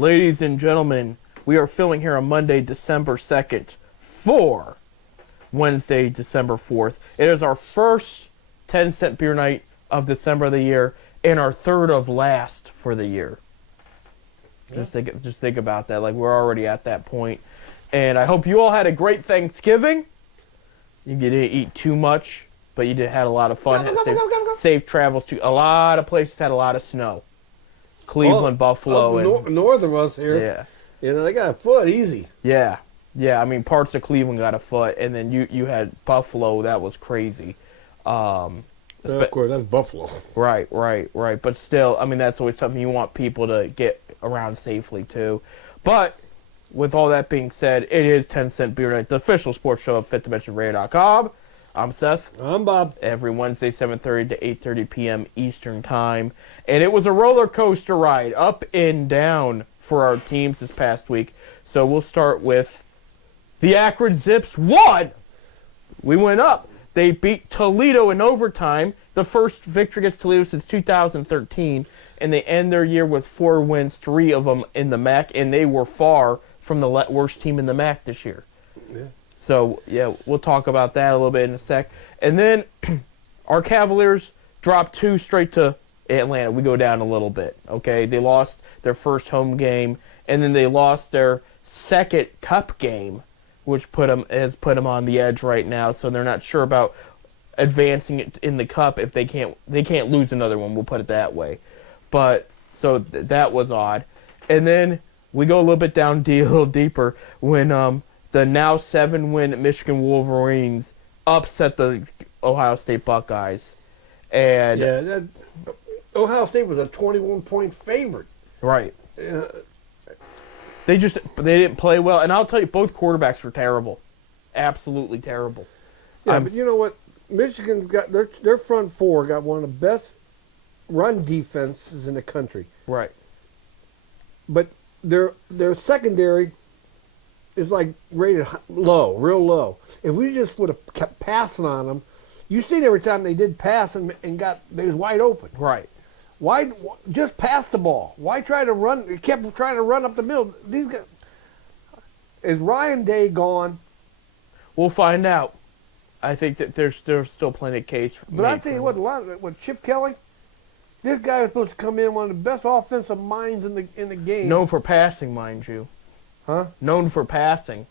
Ladies and gentlemen, we are filming here on Monday, December 2nd for Wednesday, December 4th. It is our first 10-cent beer night of December of the year and our third of last for the year. Yeah. Just think about that. Like, we're already at that point. And I hope you all had a great Thanksgiving. You didn't eat too much, but you had a lot of fun. Safe travels to a lot of places. Had a lot of snow. Cleveland, Buffalo, and north of us here. Yeah, they got a foot easy. Yeah. I mean, parts of Cleveland got a foot, and then you had Buffalo. That was crazy. Of course, that's Buffalo. Right. But still, I mean, that's always something you want people to get around safely too. But with all that being said, it is 10-cent beer night, the official sports show of FifthDimensionRadio.com. I'm Seth. I'm Bob. Every Wednesday, 7:30 to 8:30 p.m. Eastern Time. And it was a roller coaster ride, up and down, for our teams this past week. So we'll start with the Akron Zips won. We went up. They beat Toledo in overtime, the first victory against Toledo since 2013. And they end their year with 4 wins, 3 of them in the MAC. And they were far from the worst team in the MAC this year. Yeah. So, yeah, we'll talk about that a little bit in a sec. And then our Cavaliers dropped 2 straight to Atlanta. We go down a little bit, okay? They lost their first home game, and then they lost their second cup game, which has put them on the edge right now. So they're not sure about advancing it in the cup if they can't lose another one. We'll put it that way. But so that was odd. And then we go a little bit down a little deeper when the now 7-win Michigan Wolverines upset the Ohio State Buckeyes. And yeah, Ohio State was a 21-point favorite. Right. They didn't play well, and I'll tell you, both quarterbacks were terrible, absolutely terrible. Yeah, but you know what? Michigan's got their front four got one of the best run defenses in the country. Right. But their secondary is like rated low, real low. If we just would have kept passing on them, you seen every time they did pass and they was wide open. Right. Why just pass the ball? Why try to run? They kept trying to run up the middle. These guys, is Ryan Day gone? We'll find out. I think that there's still plenty of case. But I tell you what, with Chip Kelly, this guy was supposed to come in one of the best offensive minds in the game. Known for passing, mind you. Huh? Known for passing.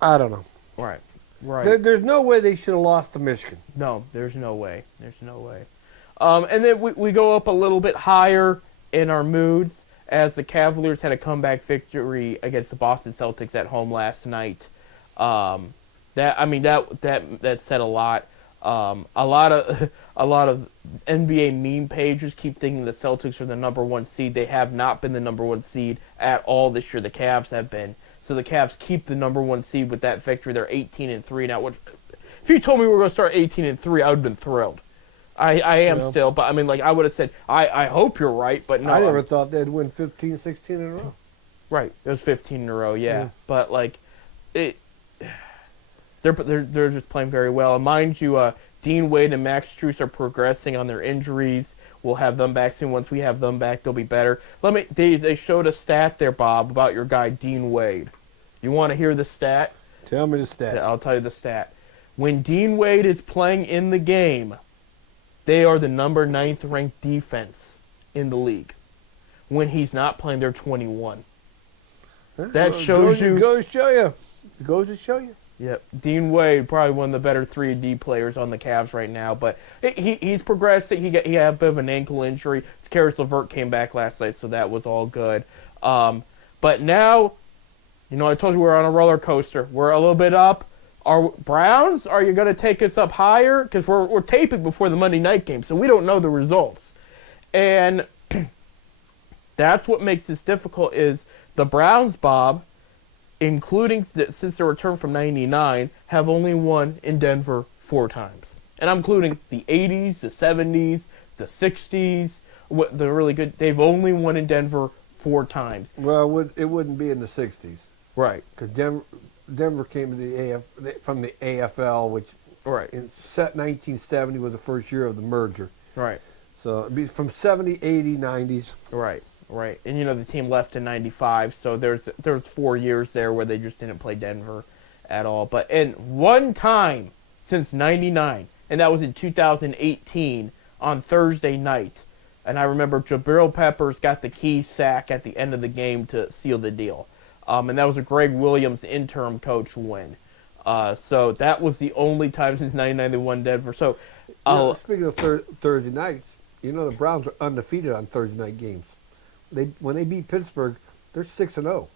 I don't know. Right. There's no way they should have lost to Michigan. No, there's no way. And then we go up a little bit higher in our moods as the Cavaliers had a comeback victory against the Boston Celtics at home last night. That said a lot. A lot of NBA meme pages keep thinking the Celtics are the number 1 seed. They have not been the number 1 seed at all this year. The Cavs have been. So the Cavs keep the number 1 seed with that victory. They're 18-3 now. If you told me we were going to start 18-3, I would have been thrilled. I am still, but I mean, like, I would have said, I hope you're right, but no. I never thought they'd win 15, 16 in a row. Right, it was 15 in a row, yeah. But like, they're just playing very well. And mind you, Dean Wade and Max Strus are progressing on their injuries. We'll have them back soon. Once we have them back, they'll be better. They showed a stat there, Bob, about your guy Dean Wade. You want to hear the stat? Tell me the stat. I'll tell you the stat. When Dean Wade is playing in the game, they are the number 9th ranked defense in the league. When he's not playing, they're 21. That shows you. Goes to show you. Yep. Dean Wade, probably one of the better 3-D players on the Cavs right now, but he's progressing. He had a bit of an ankle injury. Karis LeVert came back last night, so that was all good. But now, I told you we're on a roller coaster. We're a little bit up. Our Browns, are you going to take us up higher? Because we're taping before the Monday night game, so we don't know the results. And that's what makes this difficult is the Browns, Bob, including since their return from 99, have only won in Denver 4 times. And I'm including the 80s, the 70s, the 60s, the really good. They've only won in Denver 4 times. Well, it wouldn't be in the 60s. Right. Because Denver came to from the AFL, which right. in 1970 was the first year of the merger. Right. So it'd be from 70, 80, 90s. Right, right. And the team left in '95, so there's 4 years there where they just didn't play Denver at all. But in one time since '99, and that was in 2018 on Thursday night. And I remember Jabril Peppers got the key sack at the end of the game to seal the deal. And that was a Greg Williams interim coach win. So that was the only time since '99 they won Denver. So, Speaking of Thursday nights, the Browns are undefeated on Thursday night games. When they beat Pittsburgh, they're 6-0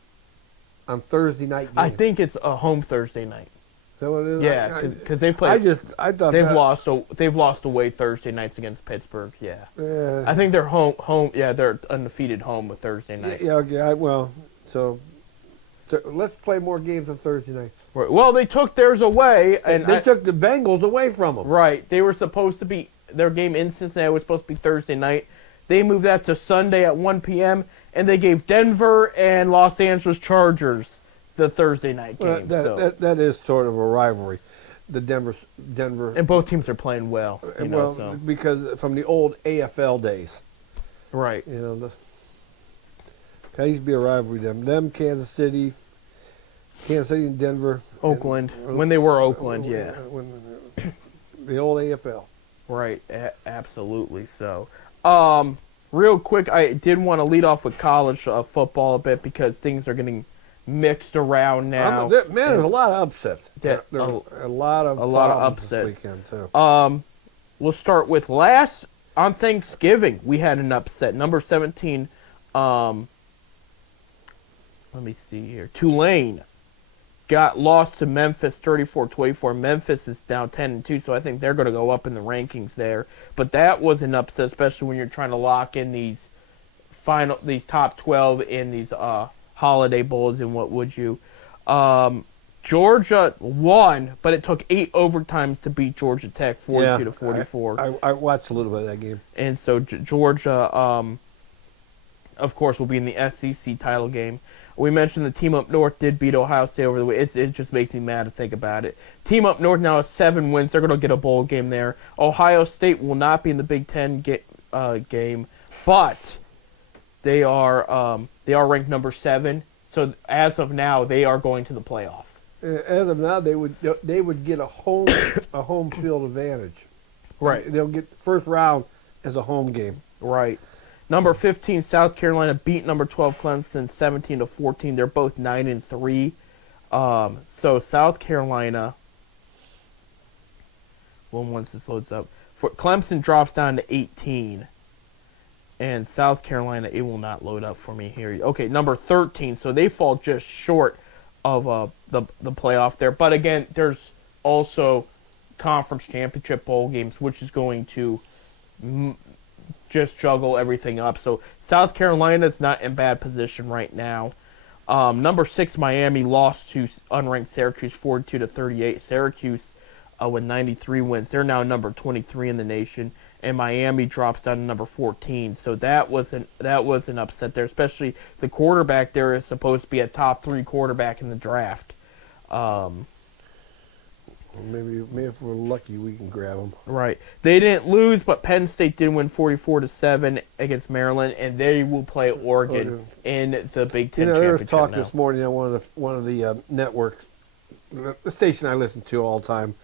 on Thursday night games. I think it's a home Thursday night. Is that what it is? Yeah, because they played. I thought they've lost. So they've lost away Thursday nights against Pittsburgh. Yeah, I think they're home. Yeah, they're undefeated home with Thursday night. Yeah. Okay. So let's play more games on Thursday nights. Right. Well, they took theirs away, and they took the Bengals away from them. Right. They were supposed to be their game in Cincinnati was supposed to be Thursday night. They moved that to Sunday at 1 p.m. and they gave Denver and Los Angeles Chargers the Thursday night game. That is sort of a rivalry. The Denver and both teams are playing well. Because from the old AFL days. Right. That used to be a rivalry. Them Kansas City and Denver. Oakland. When they were Oakland, yeah. The old AFL. Right. Absolutely so. Real quick, I did want to lead off with college football a bit because things are getting mixed around now. There's a lot of upsets. There's a lot of upsets this weekend too. We'll start with on Thanksgiving. We had an upset. Number 17. Let me see here. Tulane got lost to Memphis 34-24. Memphis is now 10-2, so I think they're going to go up in the rankings there. But that was an upset, especially when you're trying to lock in these top 12 in these holiday bowls. And what would you? Georgia won, but it took 8 overtimes to beat Georgia Tech 42-44. I watched a little bit of that game. And so Georgia, of course, will be in the SEC title game. We mentioned the team up north did beat Ohio State over the way. It just makes me mad to think about it. Team up north now has 7 wins. They're going to get a bowl game there. Ohio State will not be in the Big Ten game, but they are ranked number 7. So as of now, they are going to the playoff. As of now, they would get a home field advantage. Right. They'll get the first round as a home game. Right. Number 15, South Carolina beat number 12 Clemson 17-14. They're both 9-3. So South Carolina, once this loads up, Clemson drops down to 18, and South Carolina, it will not load up for me here. Okay, number 13. So they fall just short of the playoff there. But again, there's also conference championship bowl games, which is going to just juggle everything up. So South Carolina's not in bad position right now. Number 6, Miami lost to unranked Syracuse 42-38. Syracuse with 93 wins. They're now number 23 in the nation, and Miami drops down to number 14. So that was an upset there, especially the quarterback there is supposed to be a top 3 quarterback in the draft. Maybe if we're lucky, we can grab them. Right. They didn't lose, but Penn State did win 44-7 against Maryland, and they will play Oregon in the Big Ten championship. There was talk now. This morning on one of the networks, the station I listen to all the time.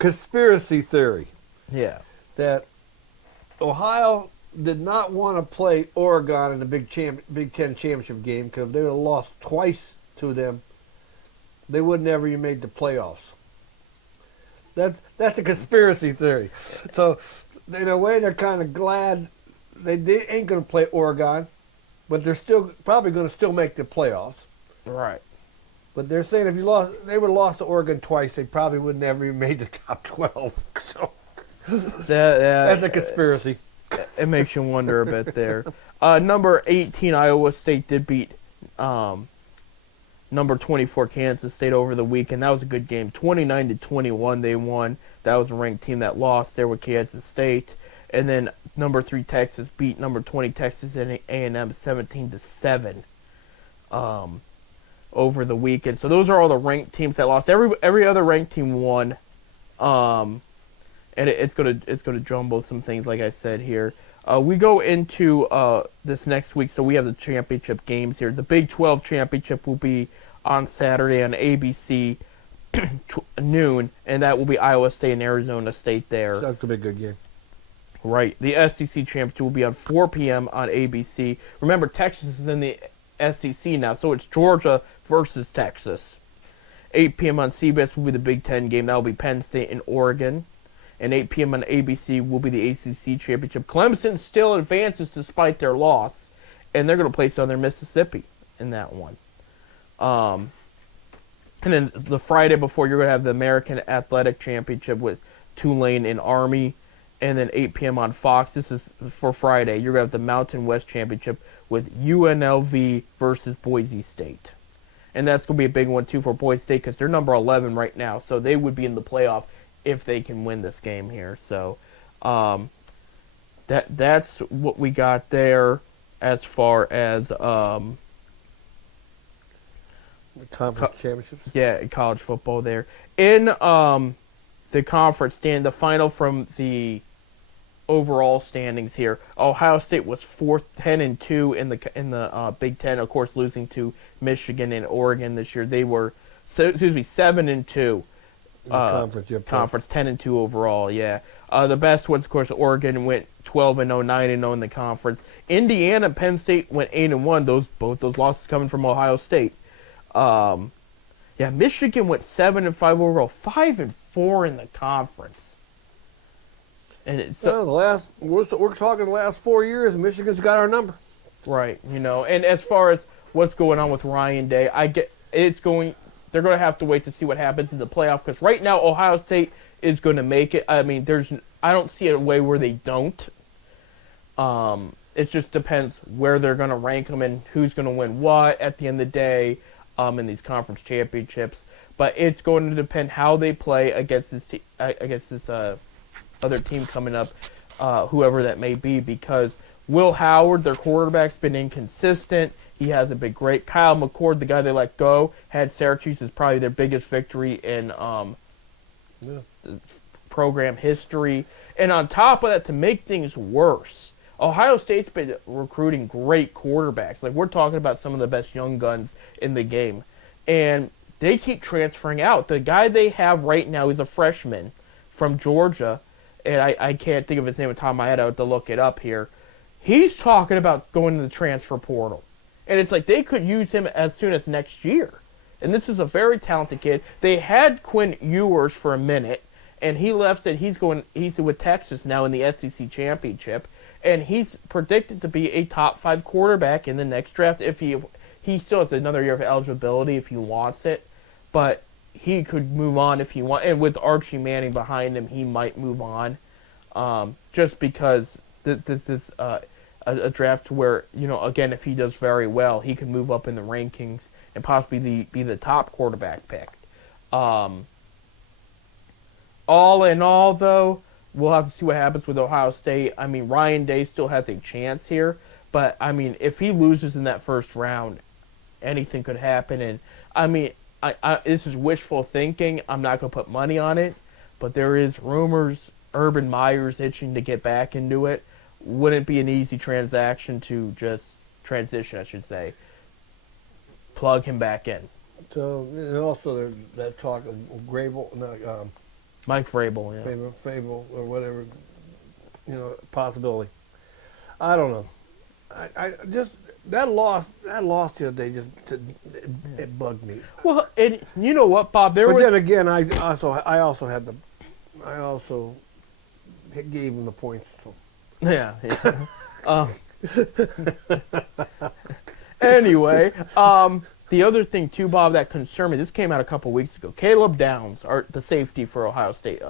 Conspiracy theory. Yeah. That Ohio did not want to play Oregon in the Big Ten championship game because if they would have lost twice to them, they would never have made the playoffs. That's a conspiracy theory. So, in a way, they're kind of glad they ain't going to play Oregon, but they're still probably going to still make the playoffs. Right. But they're saying if they would have lost to Oregon twice, they probably would never have made the top 12. So, that's a conspiracy. It makes you wonder a bit there. Number 18, Iowa State did beat number 24 Kansas State over the weekend. That was a good game. 29-21 they won. That was a ranked team that lost there with Kansas State. And then number 3 Texas beat number 20 Texas A&M 17-7 over the weekend. So those are all the ranked teams that lost. Every other ranked team won. And and it's gonna jumble some things, like I said here. We go into this next week, so we have the championship games here. The Big 12 championship will be on Saturday on ABC noon, and that will be Iowa State and Arizona State there. That's gonna be a good game. Right. The SEC championship will be on 4 p.m. on ABC. Remember, Texas is in the SEC now, so it's Georgia versus Texas. 8 p.m. on CBS will be the Big Ten game. That will be Penn State and Oregon. And 8 p.m. on ABC will be the ACC championship. Clemson still advances despite their loss, and they're going to play Southern Mississippi in that one. And then the Friday before, you're going to have the American Athletic Championship with Tulane and Army. And then 8 p.m. on Fox. This is for Friday. You're going to have the Mountain West Championship with UNLV versus Boise State. And that's going to be a big one, too, for Boise State because they're number 11 right now. So they would be in the playoff if they can win this game here. So that's what we got there as far as The conference championships. yeah, college football there. In the conference stand, the final from the overall standings here, Ohio State was 10-2 in the Big Ten, of course, losing to Michigan and Oregon this year. They were 7-2. Conference, Conference 10-2 overall, yeah. The best was, of course, Oregon went 12-0, 9-0 in the conference. Indiana and Penn State went 8-1. Both those losses coming from Ohio State. Michigan went 7-5 overall, 5-4 in the conference. And we're talking the last 4 years, and Michigan's got our number. Right, and as far as what's going on with Ryan Day, they're going to have to wait to see what happens in the playoff because right now Ohio State is going to make it. I mean, I don't see a way where they don't. It just depends where they're going to rank them and who's going to win what at the end of the day in these conference championships. But it's going to depend how they play against this other team coming up, whoever that may be, because Will Howard, their quarterback's been inconsistent. He hasn't been great. Kyle McCord, the guy they let go, had Syracuse as probably their biggest victory in program history. And on top of that, to make things worse, Ohio State's been recruiting great quarterbacks. Like, we're talking about some of the best young guns in the game. And they keep transferring out. The guy they have right now is a freshman from Georgia, and I can't think of his name at the top of my head. I have to look it up here. He's talking about going to the transfer portal. And it's like they could use him as soon as next year. And this is a very talented kid. They had Quinn Ewers for a minute, and he left. Said he's with Texas now in the SEC championship, and he's predicted to be a top 5 quarterback in the next draft if he still has another year of eligibility if he wants it, but he could move on if he wants. And with Archie Manning behind him, he might move on, just because this is a draft where, again, if he does very well, he can move up in the rankings and possibly be the top quarterback pick. All in all, though, we'll have to see what happens with Ohio State. I mean, Ryan Day still has a chance here, but, I mean, if he loses in that first round, anything could happen. And, I mean, this is wishful thinking. I'm not going to put money on it, but there is rumors Urban Meyer's itching to get back into it. Wouldn't be an easy transition, I should say. Plug him back in. So, and also there's that talk of Grable, Mike Vrabel, yeah. Fable or whatever, possibility. I don't know. I just that loss the other day it bugged me. Well, and you know what, Bob? But then again, I also gave him the points. So. Yeah. Anyway, the other thing too, Bob, that concerned me. This came out a couple weeks ago. Caleb Downs, the safety for Ohio State,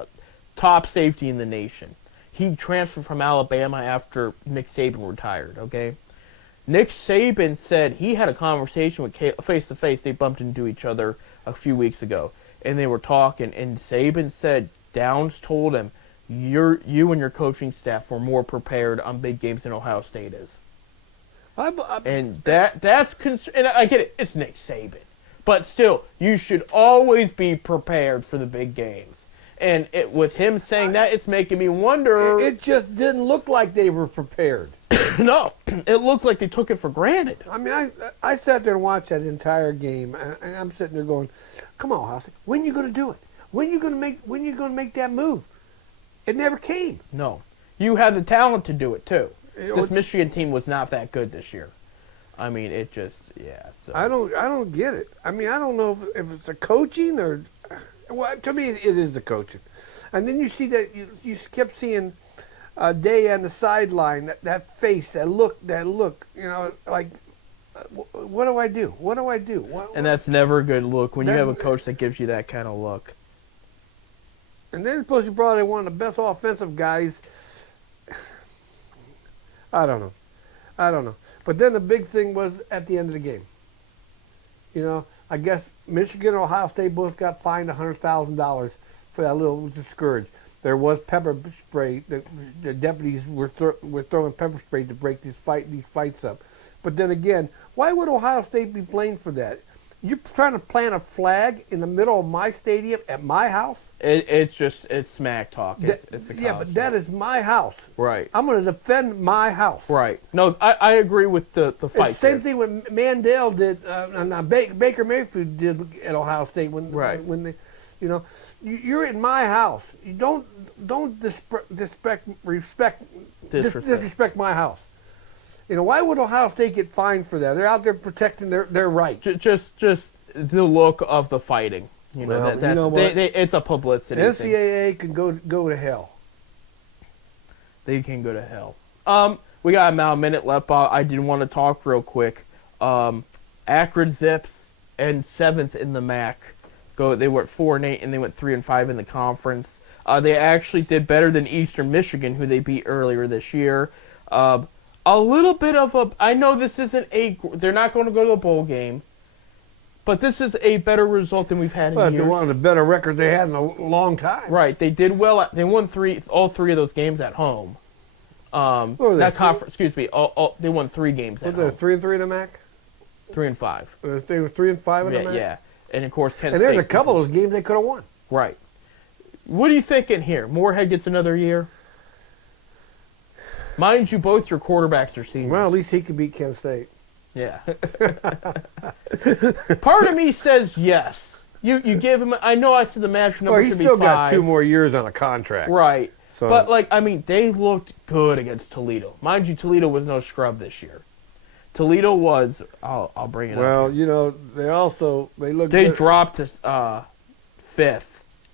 top safety in the nation. He transferred from Alabama after Nick Saban retired. Okay, Nick Saban said he had a conversation with Caleb face to face. They bumped into each other a few weeks ago, and they were talking. And Saban said Downs told him, you and your coaching staff were more prepared on big games than Ohio State is. And that's and I get it, it's Nick Saban. But still, you should always be prepared for the big games. And with him saying that, it's making me wonder. It just didn't look like they were prepared. No, it looked like they took it for granted. I mean, I sat there and watched that entire game, and I'm sitting there going, "Come on, House, when you going to do it? When you going to make that move?" It never came. No, you had the talent to do it too. It This was- Michigan team was not that good this year. I mean, it just So. I don't get it. I mean, I don't know if it's the coaching or, well, to me it is the coaching. And then you see that you kept seeing Day on the sideline, that face, that look, you know, like, what do I do? What do I do? And that's never a good look when you That- have a coach that gives you that kind of look. And then suppose you brought in one of the best offensive guys. I don't know. But then the big thing was at the end of the game. You know, I guess Michigan and Ohio State both got fined $100,000 for that little discourage. There was pepper spray. The deputies were throwing pepper spray to break these fights up. But then again, why would Ohio State be blamed for that? You're trying to plant a flag in the middle of my stadium at my house? It's smack talk. It's the Yeah, college but that is my house. right. I'm going to defend my house. Right. No, I agree with the fight. It's the same there. thing what Mandel did, and Baker Mayfield did at Ohio State when they, you know, you're in my house. You don't disrespect my house. You know, why would Ohio State get fined for that? They're out there protecting their right. Just the look of the fighting. You know, Well, that's you know what? it's a publicity thing. NCAA can go to hell. They can go to hell. We got about a minute left. I did want to talk real quick. Akron Zips and 7th in the MAC. They were 4-8 and they went 3-5 in the conference. They actually did better than Eastern Michigan, who they beat earlier this year. A little bit of a. I know this isn't they're not going to go to the bowl game, but this is a better result than we've had in Well, years. it's one of the better records they had in a long time. Right, they did well. They won all three of those games at home. What were they, Not conference. Excuse me. They won 3 games at Were home. they 3-3 in the MAC? 3-5. They were 3-5 in the Yeah, MAC. yeah. And of course, Kent And State. there's a couple of those games they could have won. Right. What are you thinking here? Moorhead gets another year. Mind you, both your quarterbacks are seniors. Well, at least he could beat Kent State. Yeah. Part of me says yes. You give him. I know I said the magic number Well, he's should be still 5. got 2 more years on a contract. Right. So- But they looked good against Toledo. Mind you, Toledo was no scrub this year. Toledo was. I'll bring it up. Well, here. you know, they look. They good. dropped to 5th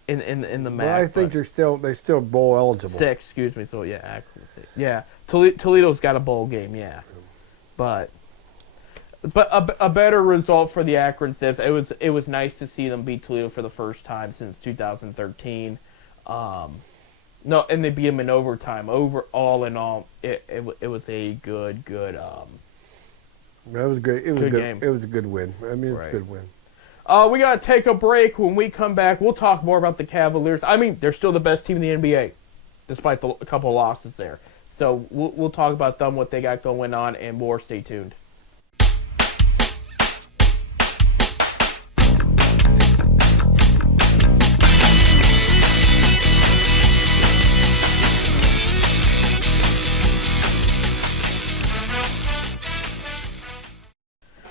in the MAC. Well, I think but they're still bowl eligible. 6th. Excuse me. So yeah, accuracy. Yeah, Toledo's got a bowl game. Yeah, but a better result for the Akron Zips. It was nice to see them beat Toledo for the first time since 2013. No, and they beat them in overtime. All in all, it was a good. That was great. It was Good good. game. It was a good win. I mean, it was Right. a good win. We got to take a break. When we come back, we'll talk more about the Cavaliers. I mean, they're still the best team in the NBA, despite a couple of losses there. So we'll talk about them, what they got going on, and more. Stay tuned.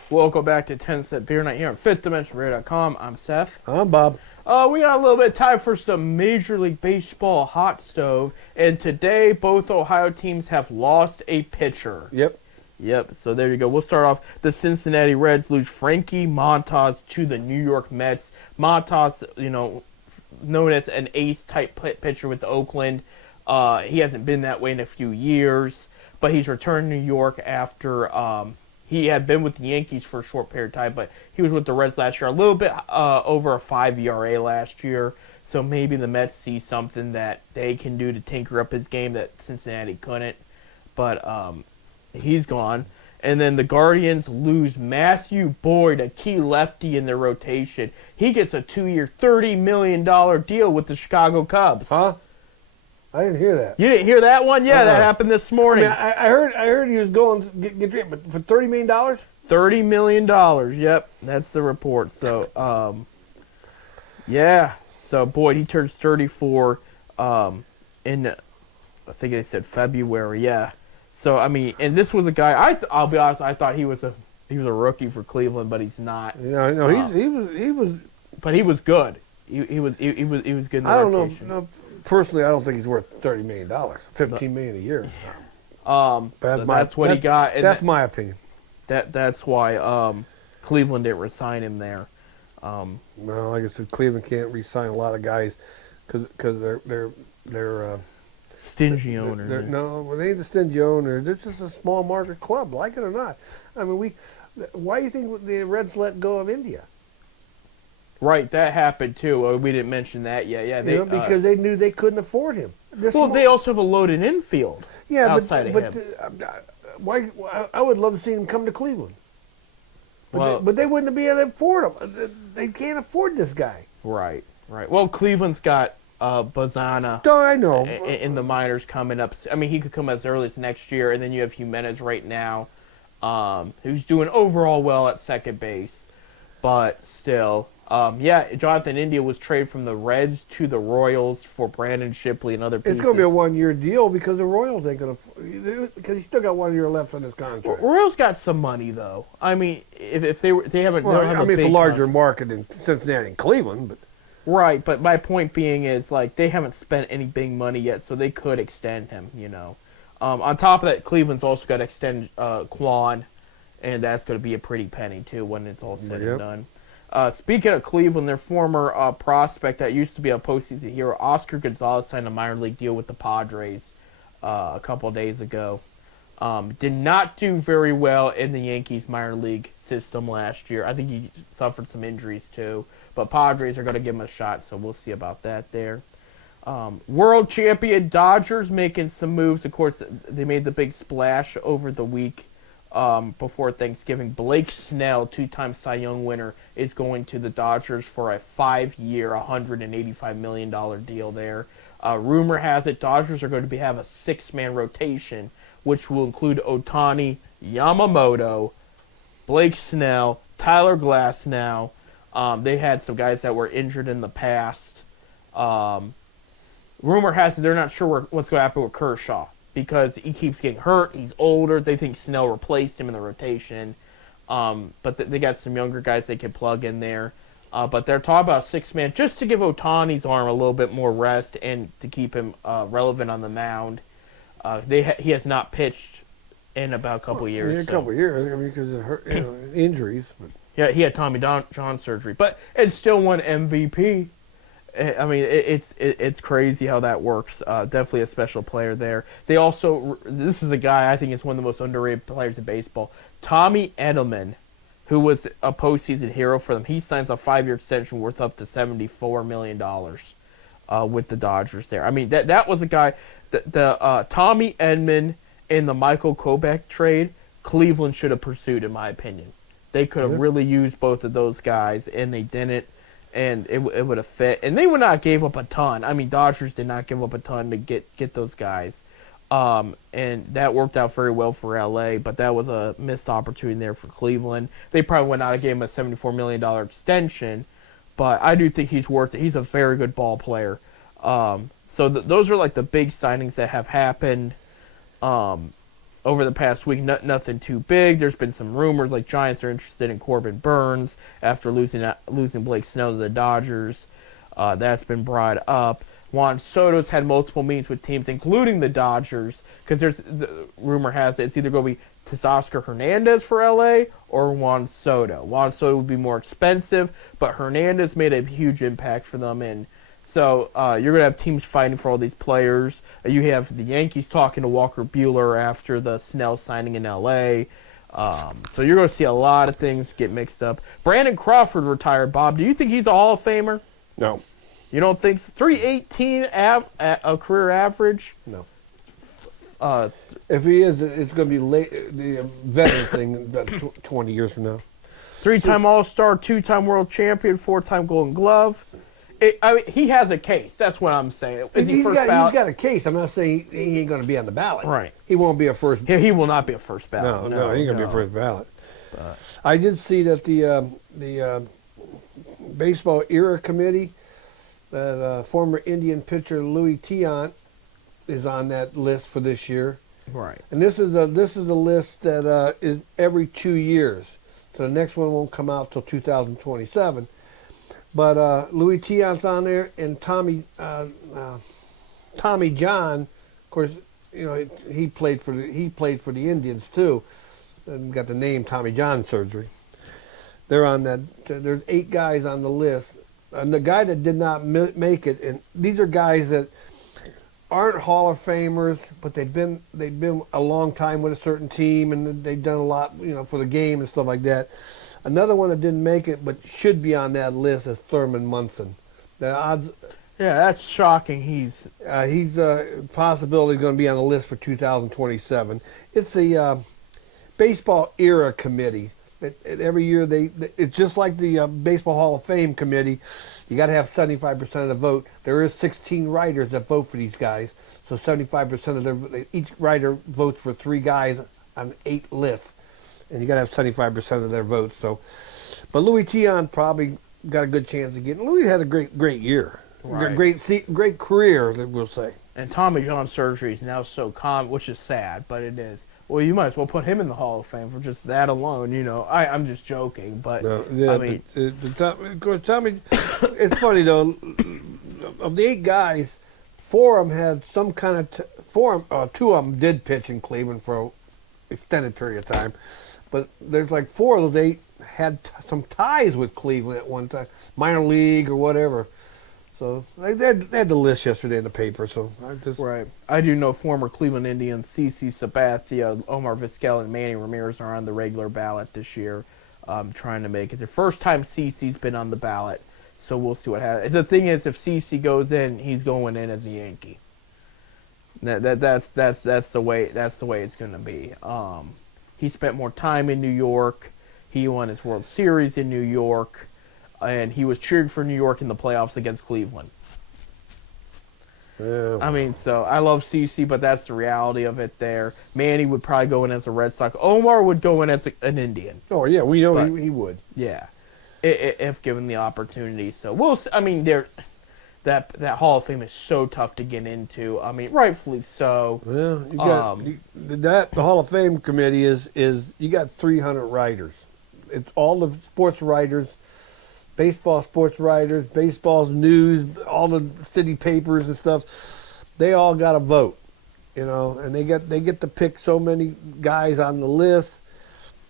Welcome back to 10 Cent Beer Night here on FifthDimensionRadio.com. I'm Seth. I'm Bob. We got a little bit of time for some Major League Baseball hot stove. And today, both Ohio teams have lost a pitcher. Yep. So there you go. We'll start off. The Cincinnati Reds lose Frankie Montas to the New York Mets. Montas, known as an ace-type pitcher with Oakland. He hasn't been that way in a few years. But he's returned to New York after... he had been with the Yankees for a short period of time, but he was with the Reds last year. A little bit over a 5 ERA last year. So maybe the Mets see something that they can do to tinker up his game that Cincinnati couldn't. But he's gone. And then the Guardians lose Matthew Boyd, a key lefty in their rotation. He gets a 2-year, $30 million deal with the Chicago Cubs. Huh? I didn't hear that. You didn't hear that one? Yeah, that Uh-uh. happened this I morning. mean, I heard he was going to get treated, but for $30 million? $30 million. Yep, that's the report. So, yeah. So Boyd, he turns 34 in, I think they said February. Yeah. So I mean, and this was a guy. I'll be honest. I thought he was a rookie for Cleveland, but he's not. Yeah, no, he was. But he was good. He was good in the I don't rotation. know. No, personally, I don't think he's worth $30 million, $15 million a year. That's what he got. And that's my opinion. That's why Cleveland didn't resign him there. Well, like I said, Cleveland can't re-sign a lot of guys because they're Stingy owner. No, they ain't the stingy owner. They're just a small market club, like it or not. I mean, why do you think the Reds let go of India? Right, that happened too. We didn't mention that yet. Yeah, they, because they knew they couldn't afford him. They also have a loaded infield. Yeah, outside of him. Why? I would love to see him come to Cleveland. But they wouldn't be able to afford him. They can't afford this guy. Right. Well, Cleveland's got Bazana. Oh, I know. In the minors coming up. I mean, he could come as early as next year, and then you have Jimenez right now, who's doing overall well at second base, but still. Jonathan India was traded from the Reds to the Royals for Brandon Shipley and other pieces. It's going to be a one-year deal because the Royals ain't going to, because he's still got 1 year left on his contract. Royals got some money though. I mean, if they haven't. Well, I mean, it's a larger market in Cincinnati and Cleveland, but. Right, but my point being is like they haven't spent any big money yet, so they could extend him. On top of that, Cleveland's also got to extend Quan, and that's going to be a pretty penny too when it's all said and done. Speaking of Cleveland, their former prospect that used to be a postseason hero, Oscar Gonzalez, signed a minor league deal with the Padres a couple of days ago. Did not do very well in the Yankees minor league system last year. I think he suffered some injuries too. But Padres are going to give him a shot, so we'll see about that there. World champion Dodgers making some moves. Of course, they made the big splash over the week before Thanksgiving. Blake Snell, two-time Cy Young winner, is going to the Dodgers for a 5-year, $185 million deal there. Rumor has it Dodgers are going to have a 6-man rotation, which will include Ohtani, Yamamoto, Blake Snell, Tyler Glasnow. They had some guys that were injured in the past. Rumor has it they're not sure what's going to happen with Kershaw because he keeps getting hurt. He's older. They think Snell replaced him in the rotation. But they got some younger guys they can plug in there. But they're talking about 6-man just to give Ohtani's arm a little bit more rest and to keep him relevant on the mound. He has not pitched in about a couple years. A couple years, I mean, because of injuries. But. Yeah, he had Tommy John surgery, but it's still won MVP. I mean, it's crazy how that works. Definitely a special player there. They also, this is a guy I think is one of the most underrated players in baseball. Tommy Edelman, who was a postseason hero for them. He signs a 5-year extension worth up to $74 million with the Dodgers there. I mean, that was a guy, the Tommy Edman and the Michael Kopech trade, Cleveland should have pursued, in my opinion. They could have really used both of those guys, and they didn't, and it would have fit. And they would not gave up a ton. I mean, Dodgers did not give up a ton to get those guys. And that worked out very well for L.A., but that was a missed opportunity there for Cleveland. They probably went out and gave him a $74 million extension, but I do think he's worth it. He's a very good ball player. So those are like the big signings that have happened over the past week. Nothing too big. There's been some rumors like Giants are interested in Corbin Burns after losing Blake Snell to the Dodgers. That's been brought up. Juan Soto's had multiple meetings with teams, including the Dodgers, because the rumor has it it's either going to be Teoscar Hernandez for LA or Juan Soto. Juan Soto would be more expensive, but Hernandez made a huge impact for them, and so you're going to have teams fighting for all these players. You have the Yankees talking to Walker Buehler after the Snell signing in LA. So you're going to see a lot of things get mixed up. Brandon Crawford retired, Bob. Do you think he's a Hall of Famer? No. You don't think so? 318 a career average? No. If he is, it's going to be late, the veteran thing about 20 years from now. 3-time All-Star, 2-time World Champion, 4-time Golden Glove. He has a case. That's what I'm saying. He's got a case. I'm not saying he ain't going to be on the ballot. Right. He won't be a first. He will not be a first ballot. No, he ain't going to be a first ballot. I did see that the baseball era committee that former Indian pitcher Louis Tiant is on that list for this year. Right. And this is a list that is every 2 years. So the next one won't come out till 2027. But Louis Tiant's on there, and Tommy John, of course, you know he played for the Indians too, and got the name Tommy John surgery. They're on that. There's 8 guys on the list, and the guy that did not make it, and these are guys that aren't Hall of Famers, but they've been a long time with a certain team, and they've done a lot, you know, for the game and stuff like that. Another one that didn't make it, but should be on that list, is Thurman Munson. The odds, Yeah, that's shocking. He's possibility going to be on the list for 2027. It's a baseball era committee. Every year it's just like the Baseball Hall of Fame committee. You got to have 75% of the vote. There is 16 writers that vote for these guys, so 75% of each writer votes for 3 guys on 8 lists, and you got to have 75% of their votes. So, but Louis Tiant probably got a good chance of getting. Louis had a great year, Right. great career, we'll say. and Tommy John surgery is now so common, which is sad, but it is. Well, you might as well put him in the Hall of Fame for just that alone. You know, I'm just joking, but No, yeah, I mean, of course, Tommy. It's funny though. Of the 8 guys, 4 of them had some kind of 2 of them did pitch in Cleveland for an extended period of time, but there's like 4 of those 8 had some ties with Cleveland at one time, minor league or whatever. So they had the list yesterday in the paper. So I just right. I do know former Cleveland Indians CC Sabathia, Omar Vizquel, and Manny Ramirez are on the regular ballot this year, trying to make it. The first time CC's been on the ballot, so we'll see what happens. The thing is, if CC goes in, he's going in as a Yankee. That's the way it's going to be. He spent more time in New York. He won his World Series in New York, and he was cheering for New York in the playoffs against Cleveland. yeah. I mean, so I love CC, but that's the reality of it there. Manny would probably go in as a Red Sox. Omar would go in as an Indian. Oh yeah, we know But- he would. Yeah, if given the opportunity. So we'll. I mean, that Hall of Fame is so tough to get into. I mean, rightfully so. Well, you got the Hall of Fame committee is you got 300 writers. It's all the sports writers, baseball sports writers, baseball's news, all the city papers and stuff. They all got a vote, you know, and they get to pick so many guys on the list.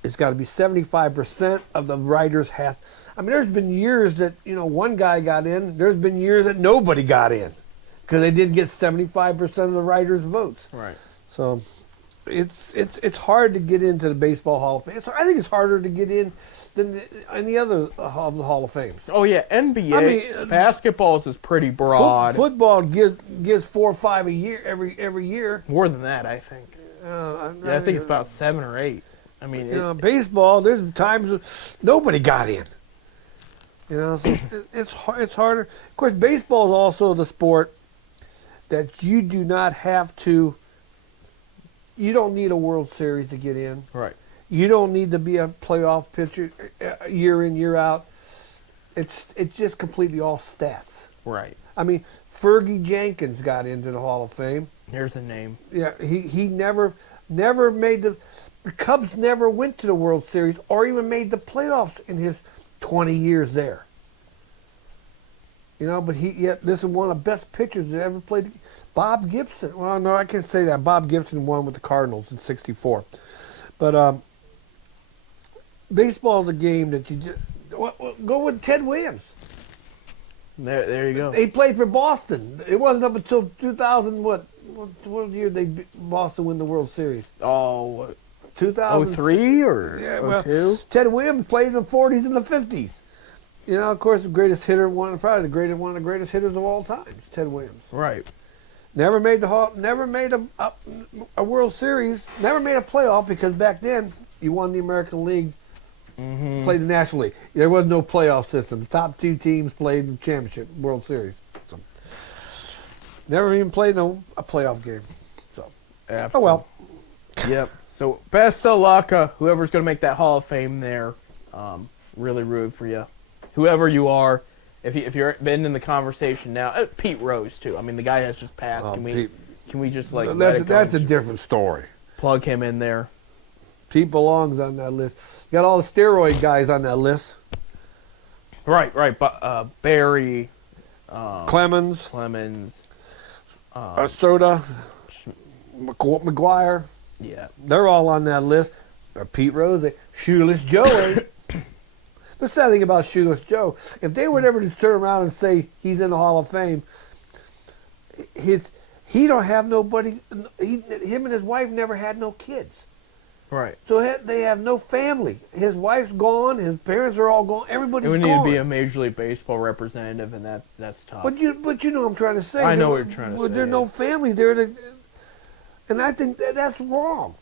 It's got to be 75% of the writers have. I mean, there's been years that, you know, one guy got in. There's been years that nobody got in because they didn't get 75% of the writers' votes. Right. So it's hard to get into the Baseball Hall of Fame. I think it's harder to get in than any other of the Hall of Fames. Oh yeah, NBA. I mean, basketball is pretty broad. Football gives 4 or 5 a year every year. More than that, I think. Yeah, I think it's about 7 or 8. I mean, You know, baseball. There's times nobody got in. You know, so it's harder. Of course, baseball is also the sport that you do not have to. You don't need a World Series to get in. right. You don't need to be a playoff pitcher year in, year out. It's just completely all stats. Right. I mean, Fergie Jenkins got into the Hall of Fame. Here's a name. Yeah, he never made the Cubs never went to the World Series or even made the playoffs in his 20 years there. You know, but this is one of the best pitchers that ever played. Bob Gibson. Well, no, I can't say that. Bob Gibson won with the Cardinals in '64. But baseball is a game that you just go with Ted Williams. There you go. He played for Boston. It wasn't up until 2000. What year did Boston win the World Series? Oh, 2003 03 or Yeah, well, 02? Ted Williams played in the 40s and the 50s. You know, of course, the greatest hitter, one of the greatest hitters of all time, is Ted Williams. Right. Never made a World Series, never made a playoff because back then you won the American League, Mm-hmm. played the National League. There was no playoff system. The top 2 teams played the championship World Series. So, never even played a playoff game. So, Absolutely. oh well. Yep. So best of luck, whoever's going to make that Hall of Fame there. Really root for you, whoever you are, If you're been in the conversation now, Pete Rose too. I mean, the guy has just passed. Can we just like let it go that's a and different story. plug him in there? Pete belongs on that list. Got all the steroid guys on that list. Right. But Barry, Clemens, Soda, McGuire. yeah. They're all on that list. Pete Rose, Shoeless Joe. The sad thing about Shoeless Joe, if they would ever just turn around and say he's in the Hall of Fame, he don't have nobody. Him and his wife never had no kids. Right. So they have no family. His wife's gone. His parents are all gone. Everybody's It would gone. need to be a Major League Baseball representative, and that's tough. But you know what I'm trying to say. I know what you're trying to say, There's no yeah. family there, and I think that's wrong.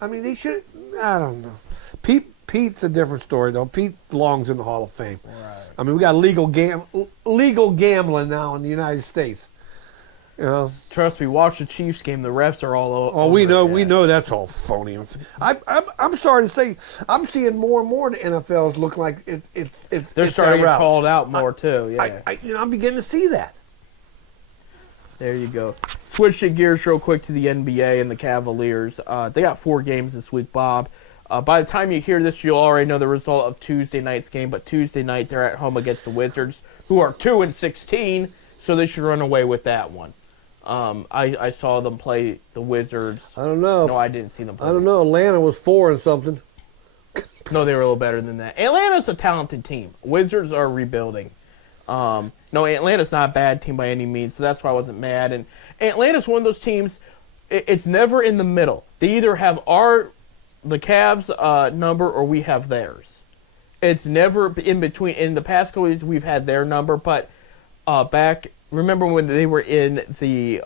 I mean, they should. I don't know. Pete's a different story, though. Pete belongs in the Hall of Fame. Right. I mean, we got legal gambling now in the United States. You know. Trust me, watch the Chiefs game. The refs are all over. Oh, we it, know yeah. that's all phony. I'm sorry to say, I'm seeing more and more the NFLs look like it's. They're it's starting to that get route. called out more too. Yeah. I'm beginning to see that. There you go. Switching gears real quick to the NBA and the Cavaliers. They got 4 games this week, Bob. By the time you hear this, you'll already know the result of Tuesday night's game. But Tuesday night, they're at home against the Wizards, who are 2-16, so they should run away with that one. I saw them play the Wizards. I don't know. No, I didn't see them play. I don't know. Atlanta was 4 and something. No, they were a little better than that. Atlanta's a talented team. Wizards are rebuilding. No, Atlanta's not a bad team by any means, so that's why I wasn't mad. And Atlanta's one of those teams, it's never in the middle. They either have the Cavs' number or we have theirs. It's never in between. In the past couple years, we've had their number, but remember when they were in the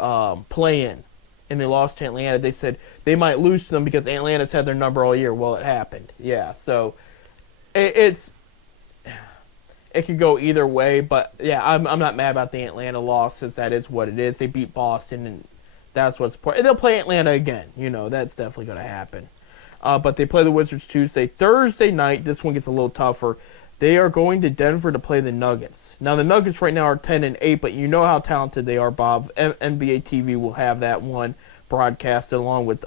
play-in and they lost to Atlanta, they said they might lose to them because Atlanta's had their number all year. Well, it happened. Yeah, so it could go either way, but yeah, I'm not mad about the Atlanta loss, since that is what it is. They beat Boston, and that's what's important. And they'll play Atlanta again. You know, that's definitely going to happen. But they play the Wizards Tuesday. Thursday night, this one gets a little tougher. They are going to Denver to play the Nuggets. Now, the Nuggets right now are 10-8, but you know how talented they are, Bob. NBA TV will have that one broadcasted along with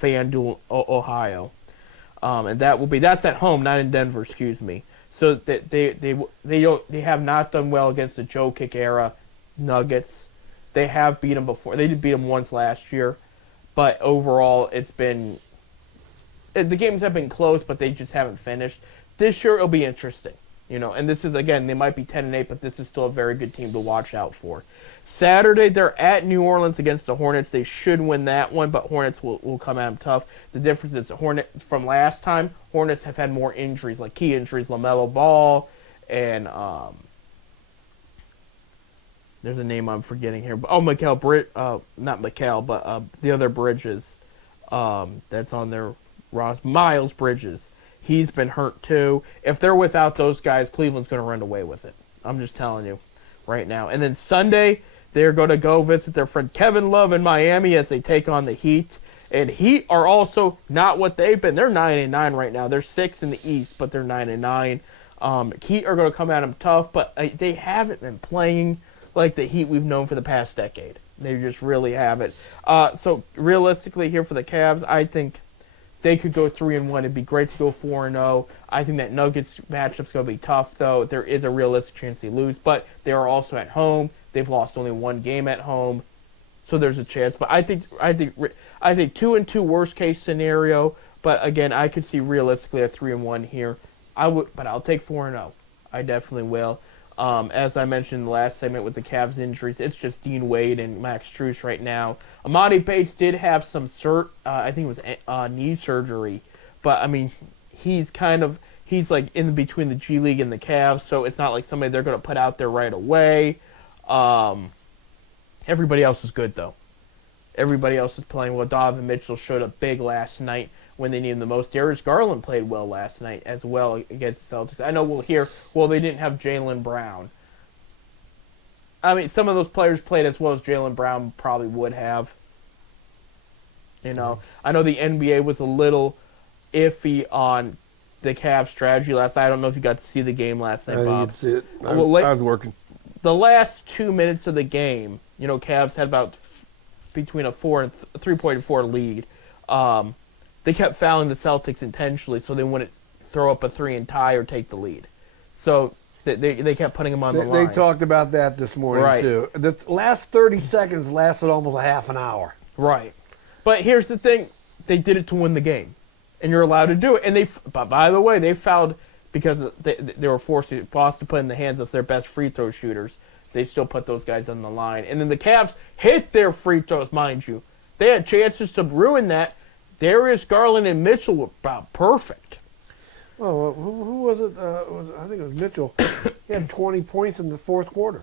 FanDuel Ohio. And that's at home, not in Denver, excuse me. So they have not done well against the Joe Kick era Nuggets. They have beat them before. They did beat them once last year, but overall the games have been close, but they just haven't finished. This year it'll be interesting, you know. And this is, again, they might be 10-8, but this is still a very good team to watch out for. Saturday they're at New Orleans against the Hornets. They should win that one, but Hornets will come at them tough. The difference is from last time, Hornets have had more injuries, like key injuries, LaMelo Ball, and there's a name I'm forgetting here. Not Mikal, but the other Bridges that's on their roster, Miles Bridges. He's been hurt too. If they're without those guys, Cleveland's going to run away with it. I'm just telling you right now. And then Sunday, they're going to go visit their friend Kevin Love in Miami as they take on the Heat. And Heat are also not what they've been. They're 9-9 right now. They're 6 in the East, but they're 9-9. Heat are going to come at them tough, but they haven't been playing like the Heat we've known for the past decade. They just really haven't. So realistically here for the Cavs, I think they could go 3-1. It'd be great to go 4-0. I think that Nuggets matchup's going to be tough, though. There is a realistic chance they lose, but they are also at home. They've lost only one game at home, so there's a chance. But I think 2-2 worst case scenario. But again, I could see realistically a 3-1 here. But I'll take 4-0. I definitely will. As I mentioned in the last segment with the Cavs injuries, it's just Dean Wade and Max Strus right now. Amani Bates did have some I think it was knee surgery, but I mean, he's like in between the G League and the Cavs, so it's not like somebody they're going to put out there right away. Everybody else is good though. Everybody else is playing well. Donovan Mitchell showed up big last night when they needed him the most. Darius Garland played well last night as well against the Celtics. I know we'll hear, they didn't have Jaylen Brown. I mean, some of those players played as well as Jaylen Brown probably would have. You know, I know the NBA was a little iffy on the Cavs strategy last night. I don't know if you got to see the game last I night, Bob. didn't see it. I Well, was working. The last 2 minutes of the game, Cavs had about between a 3.4 lead. They kept fouling the Celtics intentionally so they wouldn't throw up a 3 and tie or take the lead. So they kept putting them on the line. They talked about that this morning, Right. too. The last 30 seconds lasted almost a half an hour. Right. But here's the thing. They did it to win the game. And you're allowed to do it. And by the way, they fouled because they were forced to Boston put in the hands of their best free throw shooters. They still put those guys on the line. And then the Cavs hit their free throws, mind you. They had chances to ruin that. Darius Garland and Mitchell were about perfect. Oh, who was it? I think it was Mitchell. He had 20 points in the fourth quarter.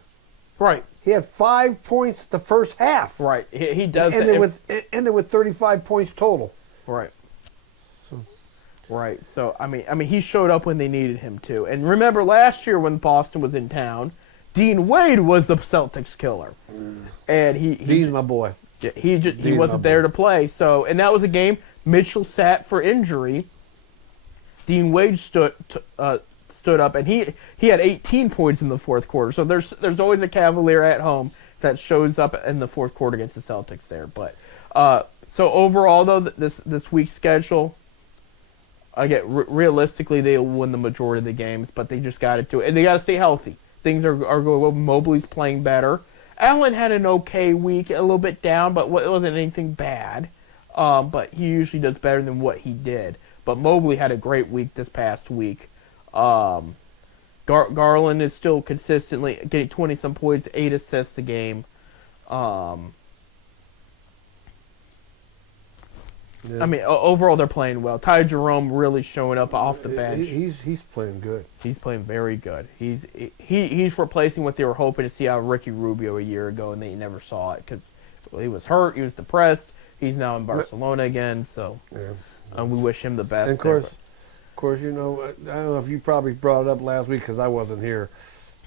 Right. He had 5 points the first half. Right. He does Ended with 35 points total. Right. Right. So I mean, he showed up when they needed him to. And remember last year when Boston was in town, Dean Wade was the Celtics killer, and Dean's my boy. he wasn't there to play. So and that was a game Mitchell sat for injury. Dean Wade stood up, and he had 18 points in the fourth quarter. So there's always a Cavalier at home that shows up in the fourth quarter against the Celtics there. But so overall though, this week's schedule. Realistically, they'll win the majority of the games, but they just got to do it. And they got to stay healthy. Things are going well. Mobley's playing better. Allen had an okay week, a little bit down, but it wasn't anything bad. But he usually does better than what he did. But Mobley had a great week this past week. Garland is still consistently getting 20-some points, 8 assists a game. Yeah. I mean, overall they're playing well. Ty Jerome really showing up off the bench. He's playing good. He's playing very good. He's replacing what they were hoping to see out of Ricky Rubio a year ago, and they never saw it because he was hurt, he was depressed. He's now in Barcelona again, so we wish him the best. And of course, I don't know if you probably brought it up last week because I wasn't here.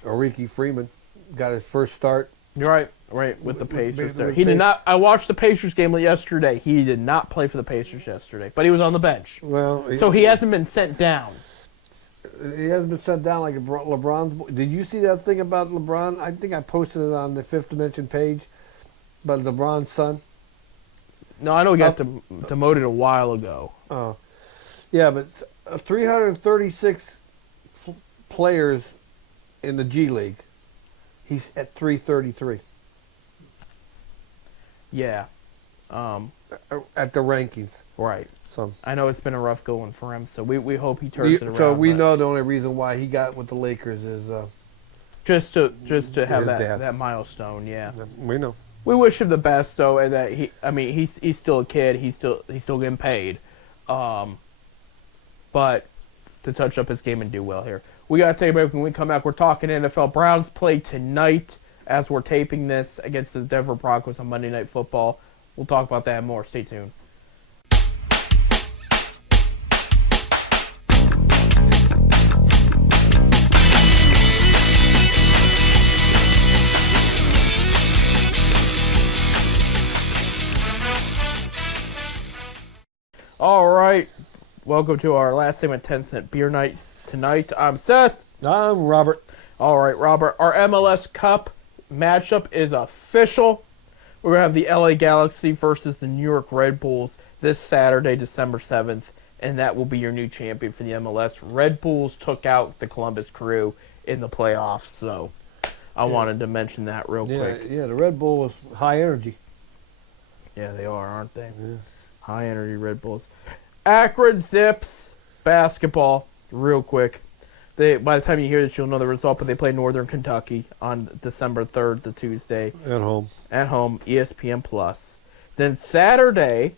Ricky Freeman got his first start. You're right, with the Pacers there. with He did not. I watched the Pacers game yesterday. He did not play for the Pacers yesterday, but he was on the bench. Well, So he hasn't been sent down. He hasn't been sent down like LeBron's. Did you see that thing about LeBron? I think I posted it on the Fifth Dimension page. But LeBron's son. No, I know he got demoted a while ago. Oh, yeah, but 336 players in the G League. He's at 333. Yeah. At the rankings. Right. So I know it's been a rough going for him, so we hope he turns it around. So we know the only reason why he got with the Lakers is just to have his dad. that milestone. Yeah. We know. We wish him the best though, and that he's still a kid. He's still getting paid, but to touch up his game and do well here. We got to take a break. When we come back, we're talking NFL. Browns play tonight as we're taping this against the Denver Broncos on Monday Night Football. We'll talk about that more. Stay tuned. All right. Welcome to our last segment, 10-cent beer night tonight. I'm Seth. I'm Robert. All right, Robert. Our MLS Cup matchup is official. We're going to have the LA Galaxy versus the New York Red Bulls this Saturday, December 7th, and that will be your new champion for the MLS. Red Bulls took out the Columbus Crew in the playoffs, so I wanted to mention that real quick. Yeah, the Red Bull was high energy. Yeah, they are, aren't they? Yeah. High energy Red Bulls. Akron Zips basketball, real quick. By the time you hear this, you'll know the result, but they play Northern Kentucky on December 3rd, the Tuesday. At home. At home, ESPN+. Then Saturday,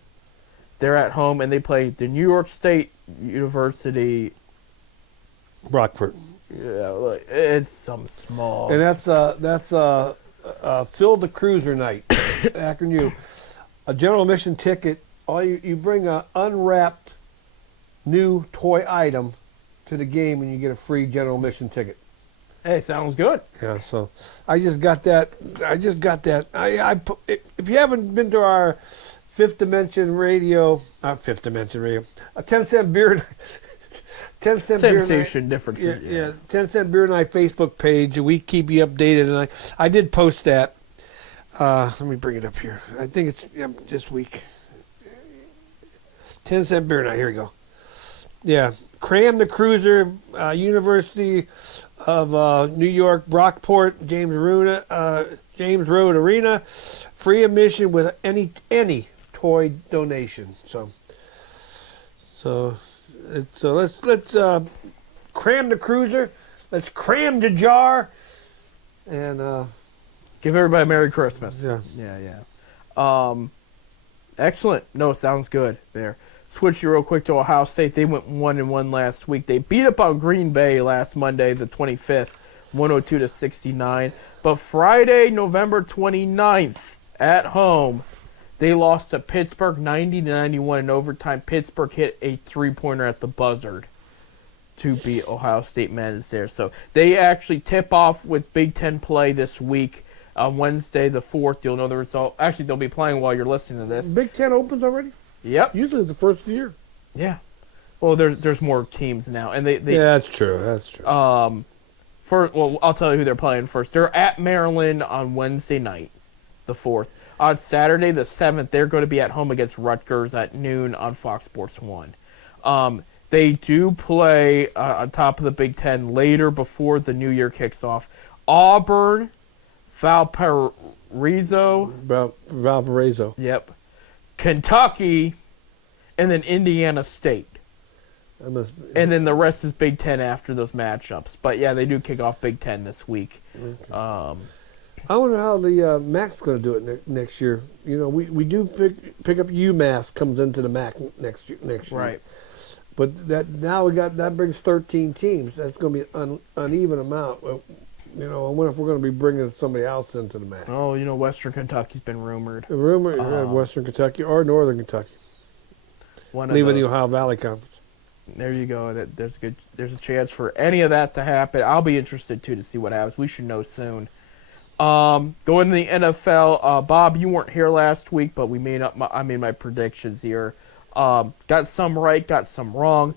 they're at home, and they play the New York State University. Rockford. Yeah, look, it's some small. And that's Phil the Cruiser night. Akron U. A general admission ticket. All you bring a unwrapped new toy item to the game, and you get a free general admission ticket. Hey, sounds good. Yeah, so I just got that. If you haven't been to our Fifth Dimension Radio, a 10-cent beer 10 Cent Same Beer station, Night. different Yeah, station. yeah. 10 Cent Beer Night Facebook page. We keep you updated, and I did post that. Let me bring it up here. I think it's this week. 10 Cent Beer Night. Here we go. Yeah. Cram the Cruiser, University of New York, Brockport, James Road Arena. Free admission with any toy donation. So let's cram the Cruiser. Let's cram the jar. And Give everybody a Merry Christmas. yeah. Excellent. No, sounds good there. Switch you real quick to Ohio State. They went 1-1 last week. They beat up on Green Bay last Monday, the 25th, 102-69. But Friday, November 29th, at home, they lost to Pittsburgh 90-91 in overtime. Pittsburgh hit a three-pointer at the buzzer to beat Ohio State men there. So they actually tip off with Big Ten play this week. On Wednesday, the 4th, you'll know the result. Actually, they'll be playing while you're listening to this. Big Ten opens already? Yep. Usually it's the first of the year. Yeah. Well, there's more teams now, and they yeah, that's true. That's true. I'll tell you who they're playing first. They're at Maryland on Wednesday night, the 4th. On Saturday, the 7th, they're going to be at home against Rutgers at noon on Fox Sports 1. They do play on top of the Big Ten later before the new year kicks off. Auburn, Valparaiso. Valparaiso. Yep. Kentucky, and then Indiana State. And then the rest is Big Ten after those matchups. But yeah, they do kick off Big Ten this week. Okay. I wonder how the MAC's going to do it next year. You know, we do pick up UMass comes into the MAC next year. Right. But that brings 13 teams. That's going to be an uneven amount. You know, I wonder if we're going to be bringing somebody else into the MAC. Oh, you know, Western Kentucky's been rumored. The rumor, Western Kentucky or Northern Kentucky. Leaving the Ohio Valley Conference. There you go. There's a chance for any of that to happen. I'll be interested too to see what happens. We should know soon. Going to the NFL, Bob, you weren't here last week, but I made my predictions here. Got some right, got some wrong.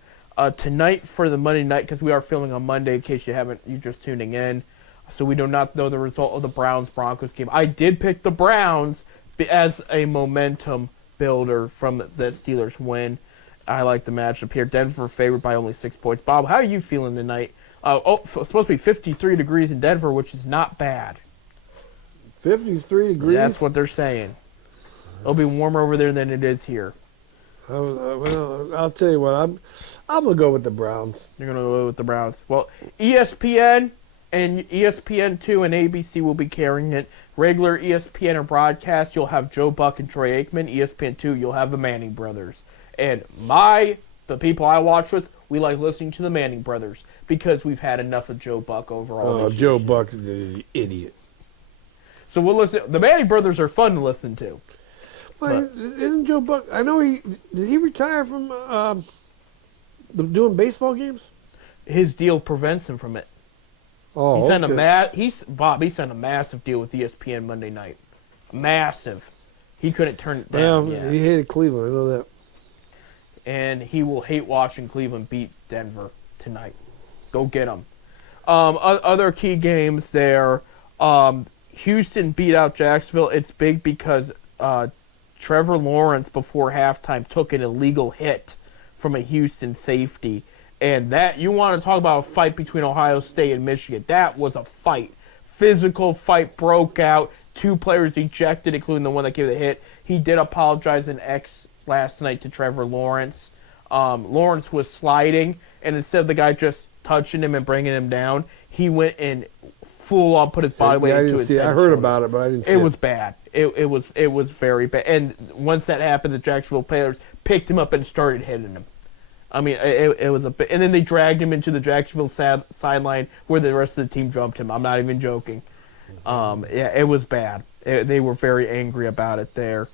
Tonight for the Monday night, because we are filming on Monday, in case you're just tuning in. So we do not know the result of the Browns-Broncos game. I did pick the Browns as a momentum builder from the Steelers win. I like the matchup here. Denver favored by only 6 points. Bob, how are you feeling tonight? It's supposed to be 53 degrees in Denver, which is not bad. 53 degrees? That's what they're saying. It'll be warmer over there than it is here. Well, I'll tell you what. I'm going to go with the Browns. You're going to go with the Browns. Well, ESPN and ESPN2 and ABC will be carrying it. Regular ESPN or broadcast, you'll have Joe Buck and Troy Aikman. ESPN2, you'll have the Manning brothers. And the people I watch with, we like listening to the Manning brothers because we've had enough of Joe Buck overall. Oh, Joe Buck is an idiot. So we'll listen. The Manning brothers are fun to listen to. Well, isn't Joe Buck? I know did he retire from doing baseball games? His deal prevents him from it. Oh, he sent okay. He sent a massive deal with ESPN Monday night. Massive. He couldn't turn it down. Yeah, he hated Cleveland. I know that. And he will hate watching Cleveland beat Denver tonight. Go get them. Other key games there. Houston beat out Jacksonville. It's big because Trevor Lawrence before halftime took an illegal hit from a Houston safety. And that, you want to talk about a fight between Ohio State and Michigan. That was a fight. Physical fight broke out. 2 players ejected, including the one that gave the hit. He did apologize in X last night to Trevor Lawrence. Lawrence was sliding, and instead of the guy just touching him and bringing him down, he went and full on put his body weight into his head. I heard about it, but I didn't see it. It was bad. It was very bad. And once that happened, the Jacksonville players picked him up and started hitting him. I mean, it was a bit, and then they dragged him into the Jacksonville sideline where the rest of the team jumped him. I'm not even joking. Yeah, it was bad. They were very angry about it there.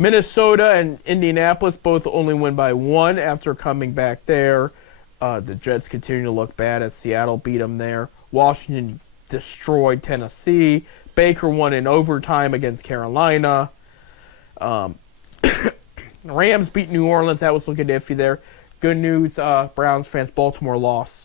Minnesota and Indianapolis both only win by 1 after coming back there. The Jets continue to look bad as Seattle beat them there. Washington destroyed Tennessee. Baker won in overtime against Carolina. Rams beat New Orleans. That was looking iffy there. Good news, Browns fans. Baltimore lost.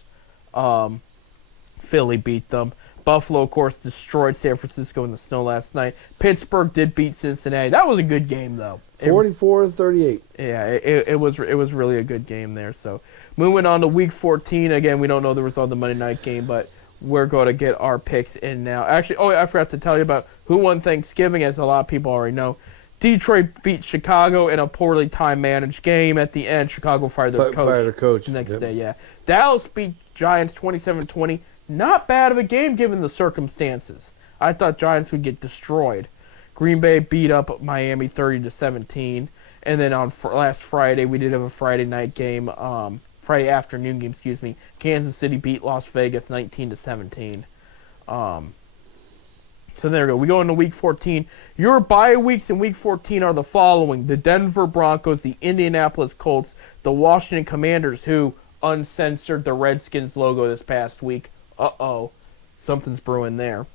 Philly beat them. Buffalo, of course, destroyed San Francisco in the snow last night. Pittsburgh did beat Cincinnati. That was a good game, though. 44-38. Yeah, it was really a good game there. So moving on to Week 14. Again, we don't know the result of the Monday night game, but we're going to get our picks in now. Actually, I forgot to tell you about who won Thanksgiving, as a lot of people already know. Detroit beat Chicago in a poorly time-managed game. At the end, Chicago fired their coach. The next day, yeah. Dallas beat Giants 27-20. Not bad of a game given the circumstances. I thought Giants would get destroyed. Green Bay beat up Miami 30-17. And then on last Friday, we did have a Friday night game, Friday afternoon game, excuse me. Kansas City beat Las Vegas 19-17. So there we go. We go into Week 14. Your bye weeks in Week 14 are the following: the Denver Broncos, the Indianapolis Colts, the Washington Commanders, who uncensored the Redskins logo this past week. Uh-oh. Something's brewing there.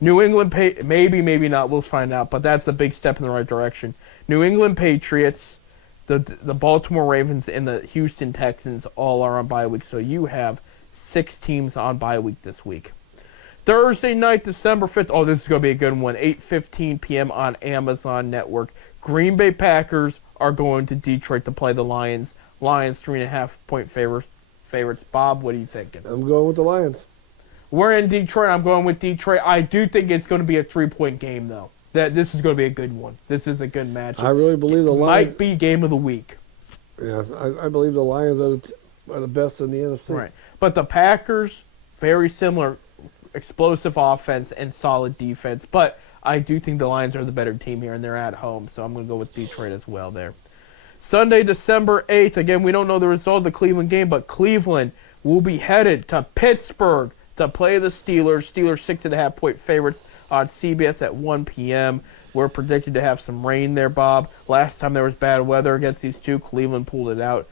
New England, maybe not. We'll find out. But that's a big step in the right direction. New England Patriots, the Baltimore Ravens, and the Houston Texans all are on bye week. So you have 6 teams on bye week this week. Thursday night, December 5th. Oh, this is going to be a good one. 8:15 p.m. on Amazon Network. Green Bay Packers are going to Detroit to play the Lions. Lions 3.5-point favorites. Bob, what are you thinking? I'm going with the Lions. We're in Detroit. I'm going with Detroit. I do think it's going to be a 3-point game, though. This is going to be a good one. This is a good matchup. I really believe the Lions might be game of the week. Yeah, I believe the Lions are the best in the NFC. Right, but the Packers, very similar, explosive offense and solid defense. But I do think the Lions are the better team here, and they're at home, so I'm going to go with Detroit as well there. Sunday, December 8th. Again, we don't know the result of the Cleveland game, but Cleveland will be headed to Pittsburgh to play the Steelers. Steelers 6.5-point favorites on CBS at 1 p.m. We're predicted to have some rain there, Bob. Last time there was bad weather against these two, Cleveland pulled it out.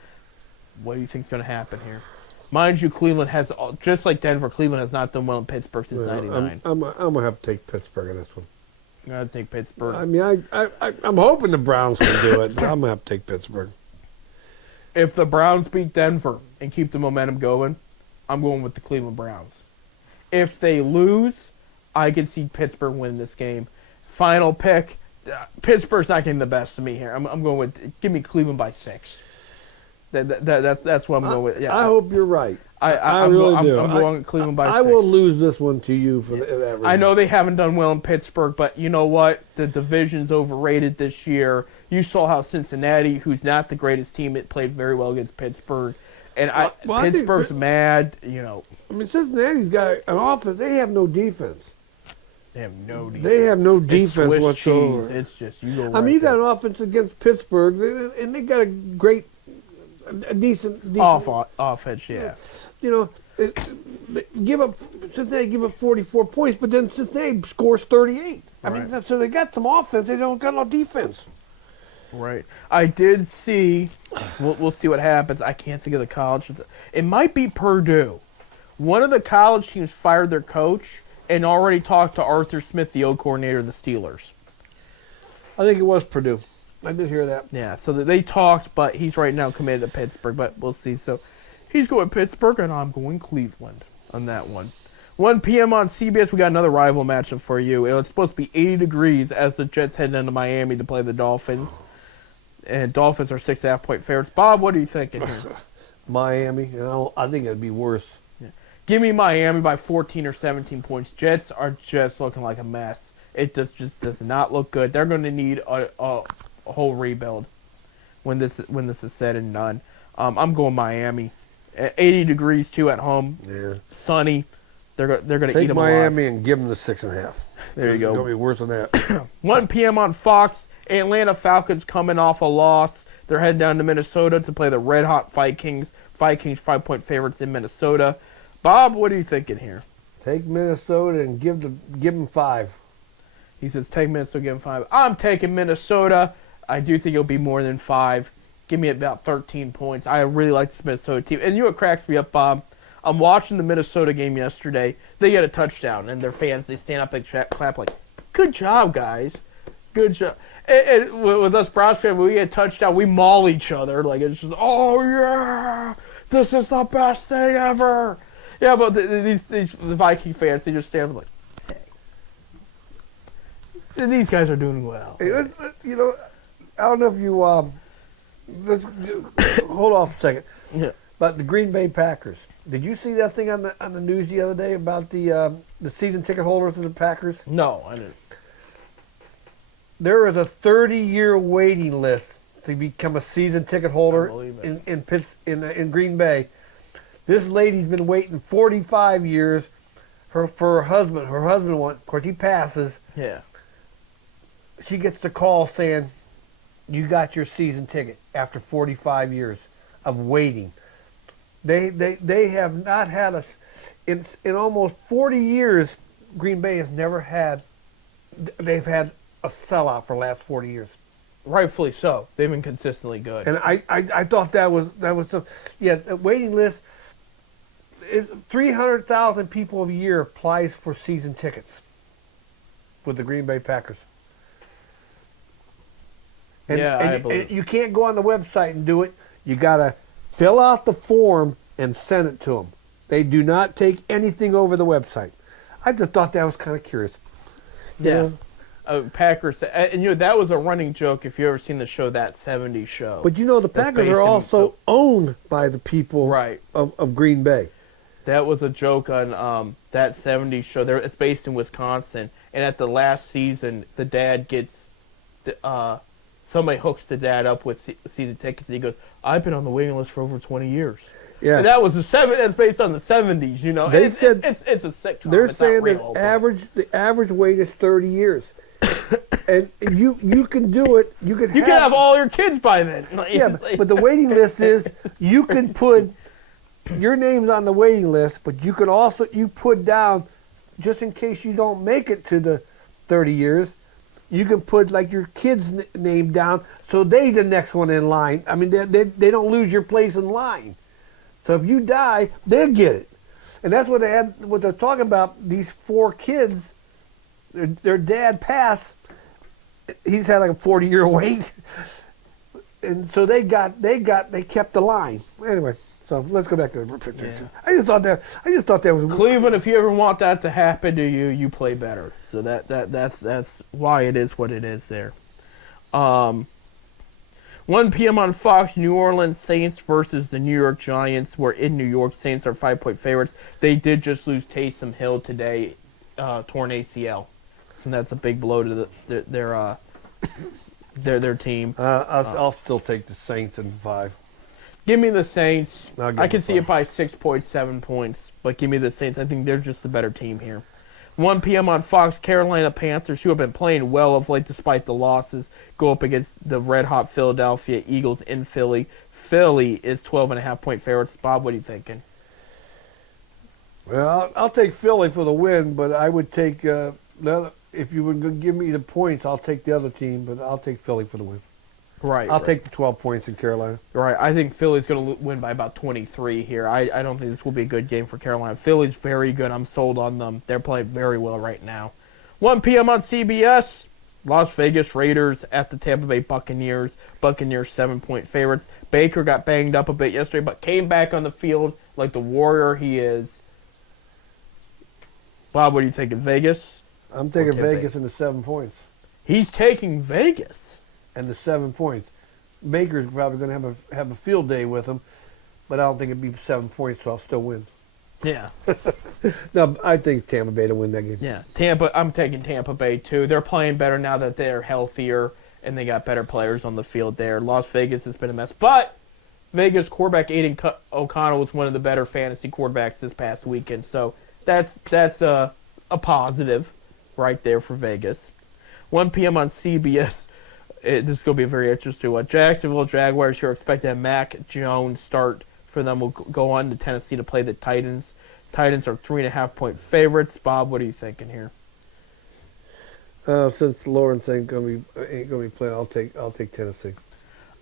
What do you think is going to happen here? Mind you, Cleveland has, just like Denver, Cleveland has not done well in Pittsburgh since '99. I'm going to have to take Pittsburgh in this one. I'm going to take Pittsburgh. I mean, I'm hoping the Browns can do it, but I'm going to have to take Pittsburgh. If the Browns beat Denver and keep the momentum going, I'm going with the Cleveland Browns. If they lose, I can see Pittsburgh win this game. Final pick, Pittsburgh's not getting the best of me here. I'm going with, give me Cleveland by 6. That's what I'm going with. Yeah, I hope you're right. I really do. I'm going with Cleveland by 6. I will lose this one to you for that reason. I know they haven't done well in Pittsburgh, but you know what? The division's overrated this year. You saw how Cincinnati, who's not the greatest team, it played very well against Pittsburgh. And Pittsburgh's mad, you know. I mean, Cincinnati's got an offense. They have no defense. They have no defense. They have no defense it's whatsoever. Cheese. It's just, you go right I mean, you got there. an offense against Pittsburgh, and they got a decent offense, yeah. You know, Cincinnati give up 44 points, but then Cincinnati scores 38. I mean, so they got some offense. They don't got no defense. Right. I did see. We'll see what happens. I can't think of the college. It might be Purdue. One of the college teams fired their coach and already talked to Arthur Smith, the O coordinator of the Steelers. I think it was Purdue. I did hear that. Yeah, so they talked, but he's right now committed to Pittsburgh, but we'll see. So he's going Pittsburgh, and I'm going Cleveland on that one. 1 p.m. on CBS, we got another rival matchup for you. It's supposed to be 80 degrees as the Jets head into Miami to play the Dolphins. And Dolphins are 6.5-point favorites. Bob, what are you thinking here? Miami, and I think it'd be worse. Yeah. Give me Miami by 14 or 17 points. Jets are just looking like a mess. It just does not look good. They're going to need a whole rebuild when this is said and done. I'm going Miami. 80 degrees too at home. Yeah. Sunny. They're going to eat Take them Miami alive. and give them the 6.5. There you go. It's going to be worse than that. 1 p.m. on Fox. Atlanta Falcons coming off a loss. They're heading down to Minnesota to play the Red Hot Vikings. Vikings 5-point favorites in Minnesota. Bob, what are you thinking here? Take Minnesota and give them 5. He says take Minnesota, give them 5. I'm taking Minnesota. I do think it'll be more than 5. Give me about 13 points. I really like this Minnesota team. And you know what cracks me up, Bob? I'm watching the Minnesota game yesterday. They get a touchdown, and their fans, they stand up and clap like, good job, guys. Good job. And with us Browns fans, when we get touchdown, we maul each other. Like, it's just, oh, yeah, this is the best thing ever. Yeah, but the Viking fans, they just stand up like, hey. These guys are doing well. Hey, you know, I don't know if you, let's hold off a second. Yeah. But the Green Bay Packers. Did you see that thing on the news the other day about the season ticket holders of the Packers? No, I didn't. There is a 30-year waiting list to become a season ticket holder in Green Bay. This lady's been waiting 45 years. For her husband. Her husband of course, he passes. Yeah. She gets the call saying, "You got your season ticket after 45 years of waiting." They have not had us in almost 40 years. Green Bay has never had. They've had a sellout for the last 40 years. Rightfully so. They've been consistently good. And I thought that was so. Yeah, a waiting list. 300,000 people a year applies for season tickets with the Green Bay Packers. And, yeah, I believe. And you can't go on the website and do it. You gotta fill out the form and send it to them. They do not take anything over the website. I just thought that was kind of curious. Yeah. Packers, and that was a running joke if you ever seen the show That 70s Show. But the Packers are also owned by the people right. of Green Bay. That was a joke on That 70s Show. It's based in Wisconsin, and at the last season, the dad gets somebody hooks the dad up with season tickets, and he goes, "I've been on the waiting list for over 20 years." Yeah, and that was that's based on the 70s. They said it's a sitcom. They're it's saying real, the average wait is 30 years, and you can do it. You can have all your kids by then. Yeah, but the waiting list is you can put your name's on the waiting list, but you can also put down just in case you don't make it to the 30 years. You can put like your kid's name down so they the next one in line. I mean, they don't lose your place in line. So if you die, they'll get it. And that's what they're talking about. These 4 kids, their dad passed. He's had like a 40-year wait, and so they kept the line. Anyway, so let's go back to the picture. Yeah. I just thought that was Cleveland. If you ever want that to happen to you, you play better. So that's why it is what it is there. 1 p.m. on Fox, New Orleans Saints versus the New York Giants. We're in New York. Saints are 5-point favorites. They did just lose Taysom Hill today, torn ACL. So that's a big blow to their team. I'll still take the Saints in 5. Give me the Saints. I can see 5. it by 6 points, 7 points. But give me the Saints. I think they're just the better team here. 1 p.m. on Fox, Carolina Panthers, who have been playing well of late despite the losses, go up against the red-hot Philadelphia Eagles in Philly. Philly is 12.5-point favorites. Bob, what are you thinking? Well, I'll take Philly for the win, but I would take if you were going to give me the points, I'll take the other team, but I'll take Philly for the win. Right. I'll take the 12 points in Carolina. Right. I think Philly's going to win by about 23 here. I don't think this will be a good game for Carolina. Philly's very good. I'm sold on them. They're playing very well right now. 1 p.m. on CBS, Las Vegas Raiders at the Tampa Bay Buccaneers. Buccaneers 7-point favorites. Baker got banged up a bit yesterday, but came back on the field like the warrior he is. Bob, what do you think of Vegas? I'm taking Vegas in the 7 points. He's taking Vegas. And the 7 points. Baker's probably going to have a field day with him, but I don't think it'd be 7 points, so I'll still win. Yeah. No, I think Tampa Bay to win that game. Yeah, I'm taking Tampa Bay too. They're playing better now that they're healthier and they got better players on the field there. Las Vegas has been a mess, but Vegas quarterback Aiden O'Connell was one of the better fantasy quarterbacks this past weekend, so that's a positive right there for Vegas. 1 p.m. on CBS. This is going to be a very interesting one. Jacksonville Jaguars, who are expecting a Mac Jones start for them, will go on to Tennessee to play the Titans. Titans are 3.5-point favorites. Bob, what are you thinking here? Since Lawrence ain't going to be playing, I'll take Tennessee.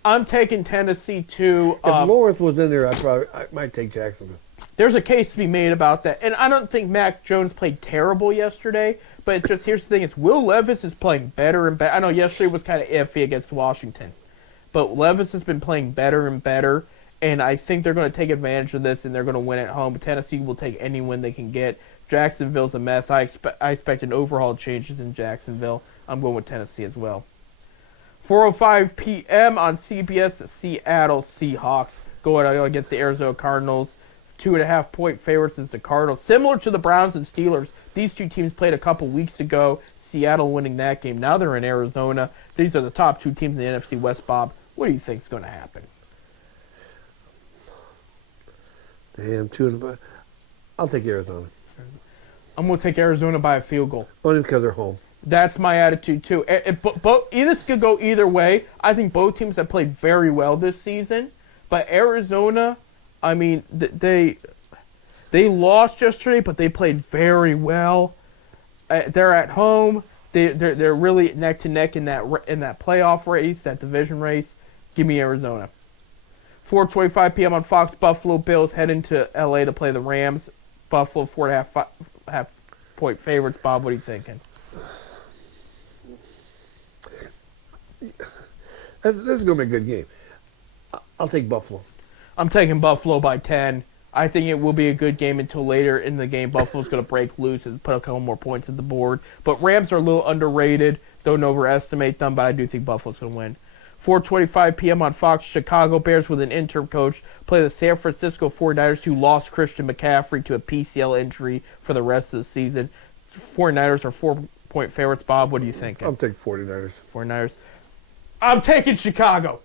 I'm taking Tennessee too. If Lawrence was in there, I might take Jacksonville. There's a case to be made about that. And I don't think Mac Jones played terrible yesterday, but it's just, here's the thing, is Will Levis is playing better and better. I know yesterday was kind of iffy against Washington, but Levis has been playing better and better, and I think they're going to take advantage of this, and they're going to win at home. Tennessee will take any win they can get. Jacksonville's a mess. I expect an overhaul changes in Jacksonville. I'm going with Tennessee as well. 4:05 p.m. on CBS, the Seattle Seahawks going against the Arizona Cardinals. 2.5-point favorites is the Cardinals. Similar to the Browns and Steelers, these two teams played a couple weeks ago. Seattle winning that game. Now they're in Arizona. These are the top two teams in the NFC West, Bob. What do you think is going to happen? Damn, I'll take Arizona. I'm going to take Arizona by a field goal. Only because they're home. That's my attitude, too. This could go either way. I think both teams have played very well this season. But Arizona, I mean, they lost yesterday, but they played very well. They're at home. They're really neck to neck in that playoff race, that division race. Give me Arizona. 4:25 p.m. on Fox. Buffalo Bills head into L.A. to play the Rams. Buffalo 4.5 point favorites. Bob, what are you thinking? This is going to be a good game. I'll take Buffalo. I'm taking Buffalo by 10. I think it will be a good game until later in the game. Buffalo's going to break loose and put a couple more points at the board. But Rams are a little underrated. Don't overestimate them, but I do think Buffalo's going to win. 4:25 p.m. on Fox. Chicago Bears with an interim coach play the San Francisco 49ers, who lost Christian McCaffrey to a PCL injury for the rest of the season. 49ers are 4-point favorites. Bob, what are you thinking? I'll take 49ers. 49ers. I'm taking Chicago.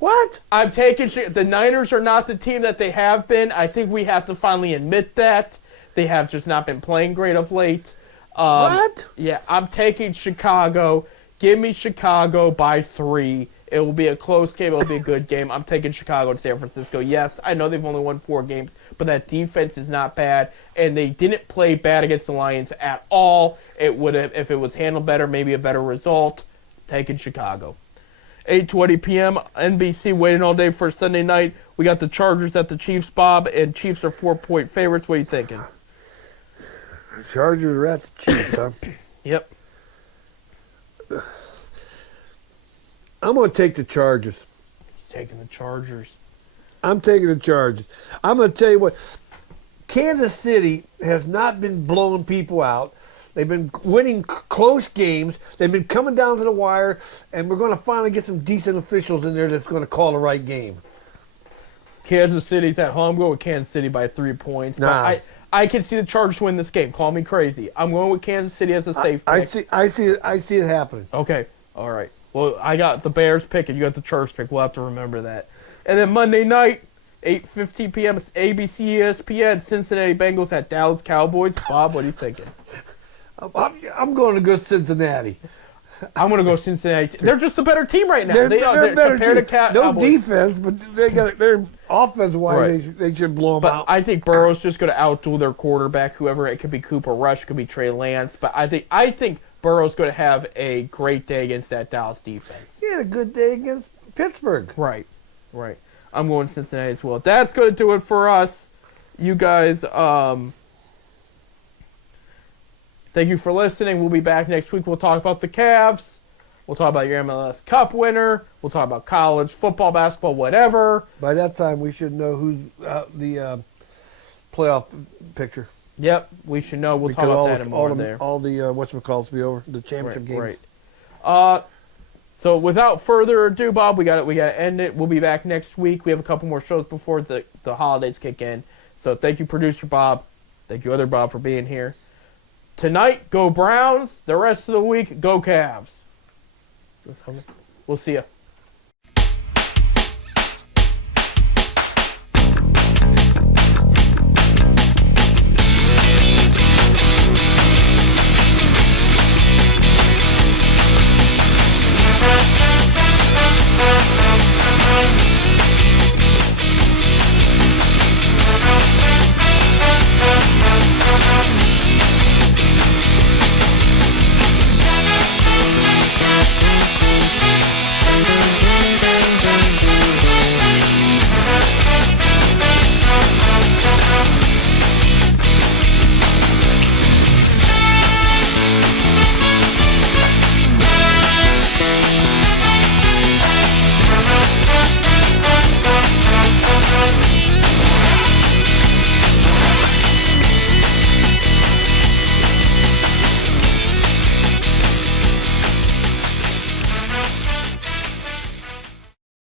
What? I'm taking the Niners are not the team that they have been. I think we have to finally admit that. They have just not been playing great of late. What? Yeah, I'm taking Chicago. Give me Chicago by 3. It will be a close game. It will be a good game. I'm taking Chicago and San Francisco. Yes, I know they've only won 4 games, but that defense is not bad, and they didn't play bad against the Lions at all. It would have, if it was handled better, maybe a better result. Taking Chicago. 8:20 p.m. NBC waiting all day for Sunday night. We got the Chargers at the Chiefs, Bob, and Chiefs are 4-point favorites. What are you thinking? Chargers are at the Chiefs, huh? Yep. I'm going to take the Chargers. Taking the Chargers. I'm taking the Chargers. I'm going to tell you what. Kansas City has not been blowing people out. They've been winning close games. They've been coming down to the wire, and we're going to finally get some decent officials in there that's going to call the right game. Kansas City's at home. I'm going with Kansas City by 3 points. Nah. I can see the Chargers win this game. Call me crazy. I'm going with Kansas City as a safe pick. I see it happening. Okay. All right. Well, I got the Bears pick, and you got the Chargers pick. We'll have to remember that. And then Monday night, 8:15 p.m., ABC, ESPN, Cincinnati Bengals at Dallas Cowboys. Bob, what are you thinking? I'm going to go Cincinnati. I'm going to go Cincinnati. They're just a better team right now. They're better compared team. to No Cowboys. defense, but their offense-wise, Right. they should blow them But out. I think Burrow's just going to outduel their quarterback, whoever. It could be Cooper Rush, it could be Trey Lance. But I think Burrow's going to have a great day against that Dallas defense. He had a good day against Pittsburgh. Right. I'm going Cincinnati as well. That's going to do it for us. You guys, thank you for listening. We'll be back next week. We'll talk about the Cavs. We'll talk about your MLS Cup winner. We'll talk about college football, basketball, whatever. By that time, we should know who's the playoff picture. Yep, we should know. We'll Because talk about that and more there. all the whatchamacallits will be over, the championship games. Right. So without further ado, Bob, we got to end it. We'll be back next week. We have a couple more shows before the holidays kick in. So thank you, producer Bob. Thank you, other Bob, for being here. Tonight, go Browns. The rest of the week, go Cavs. We'll see you.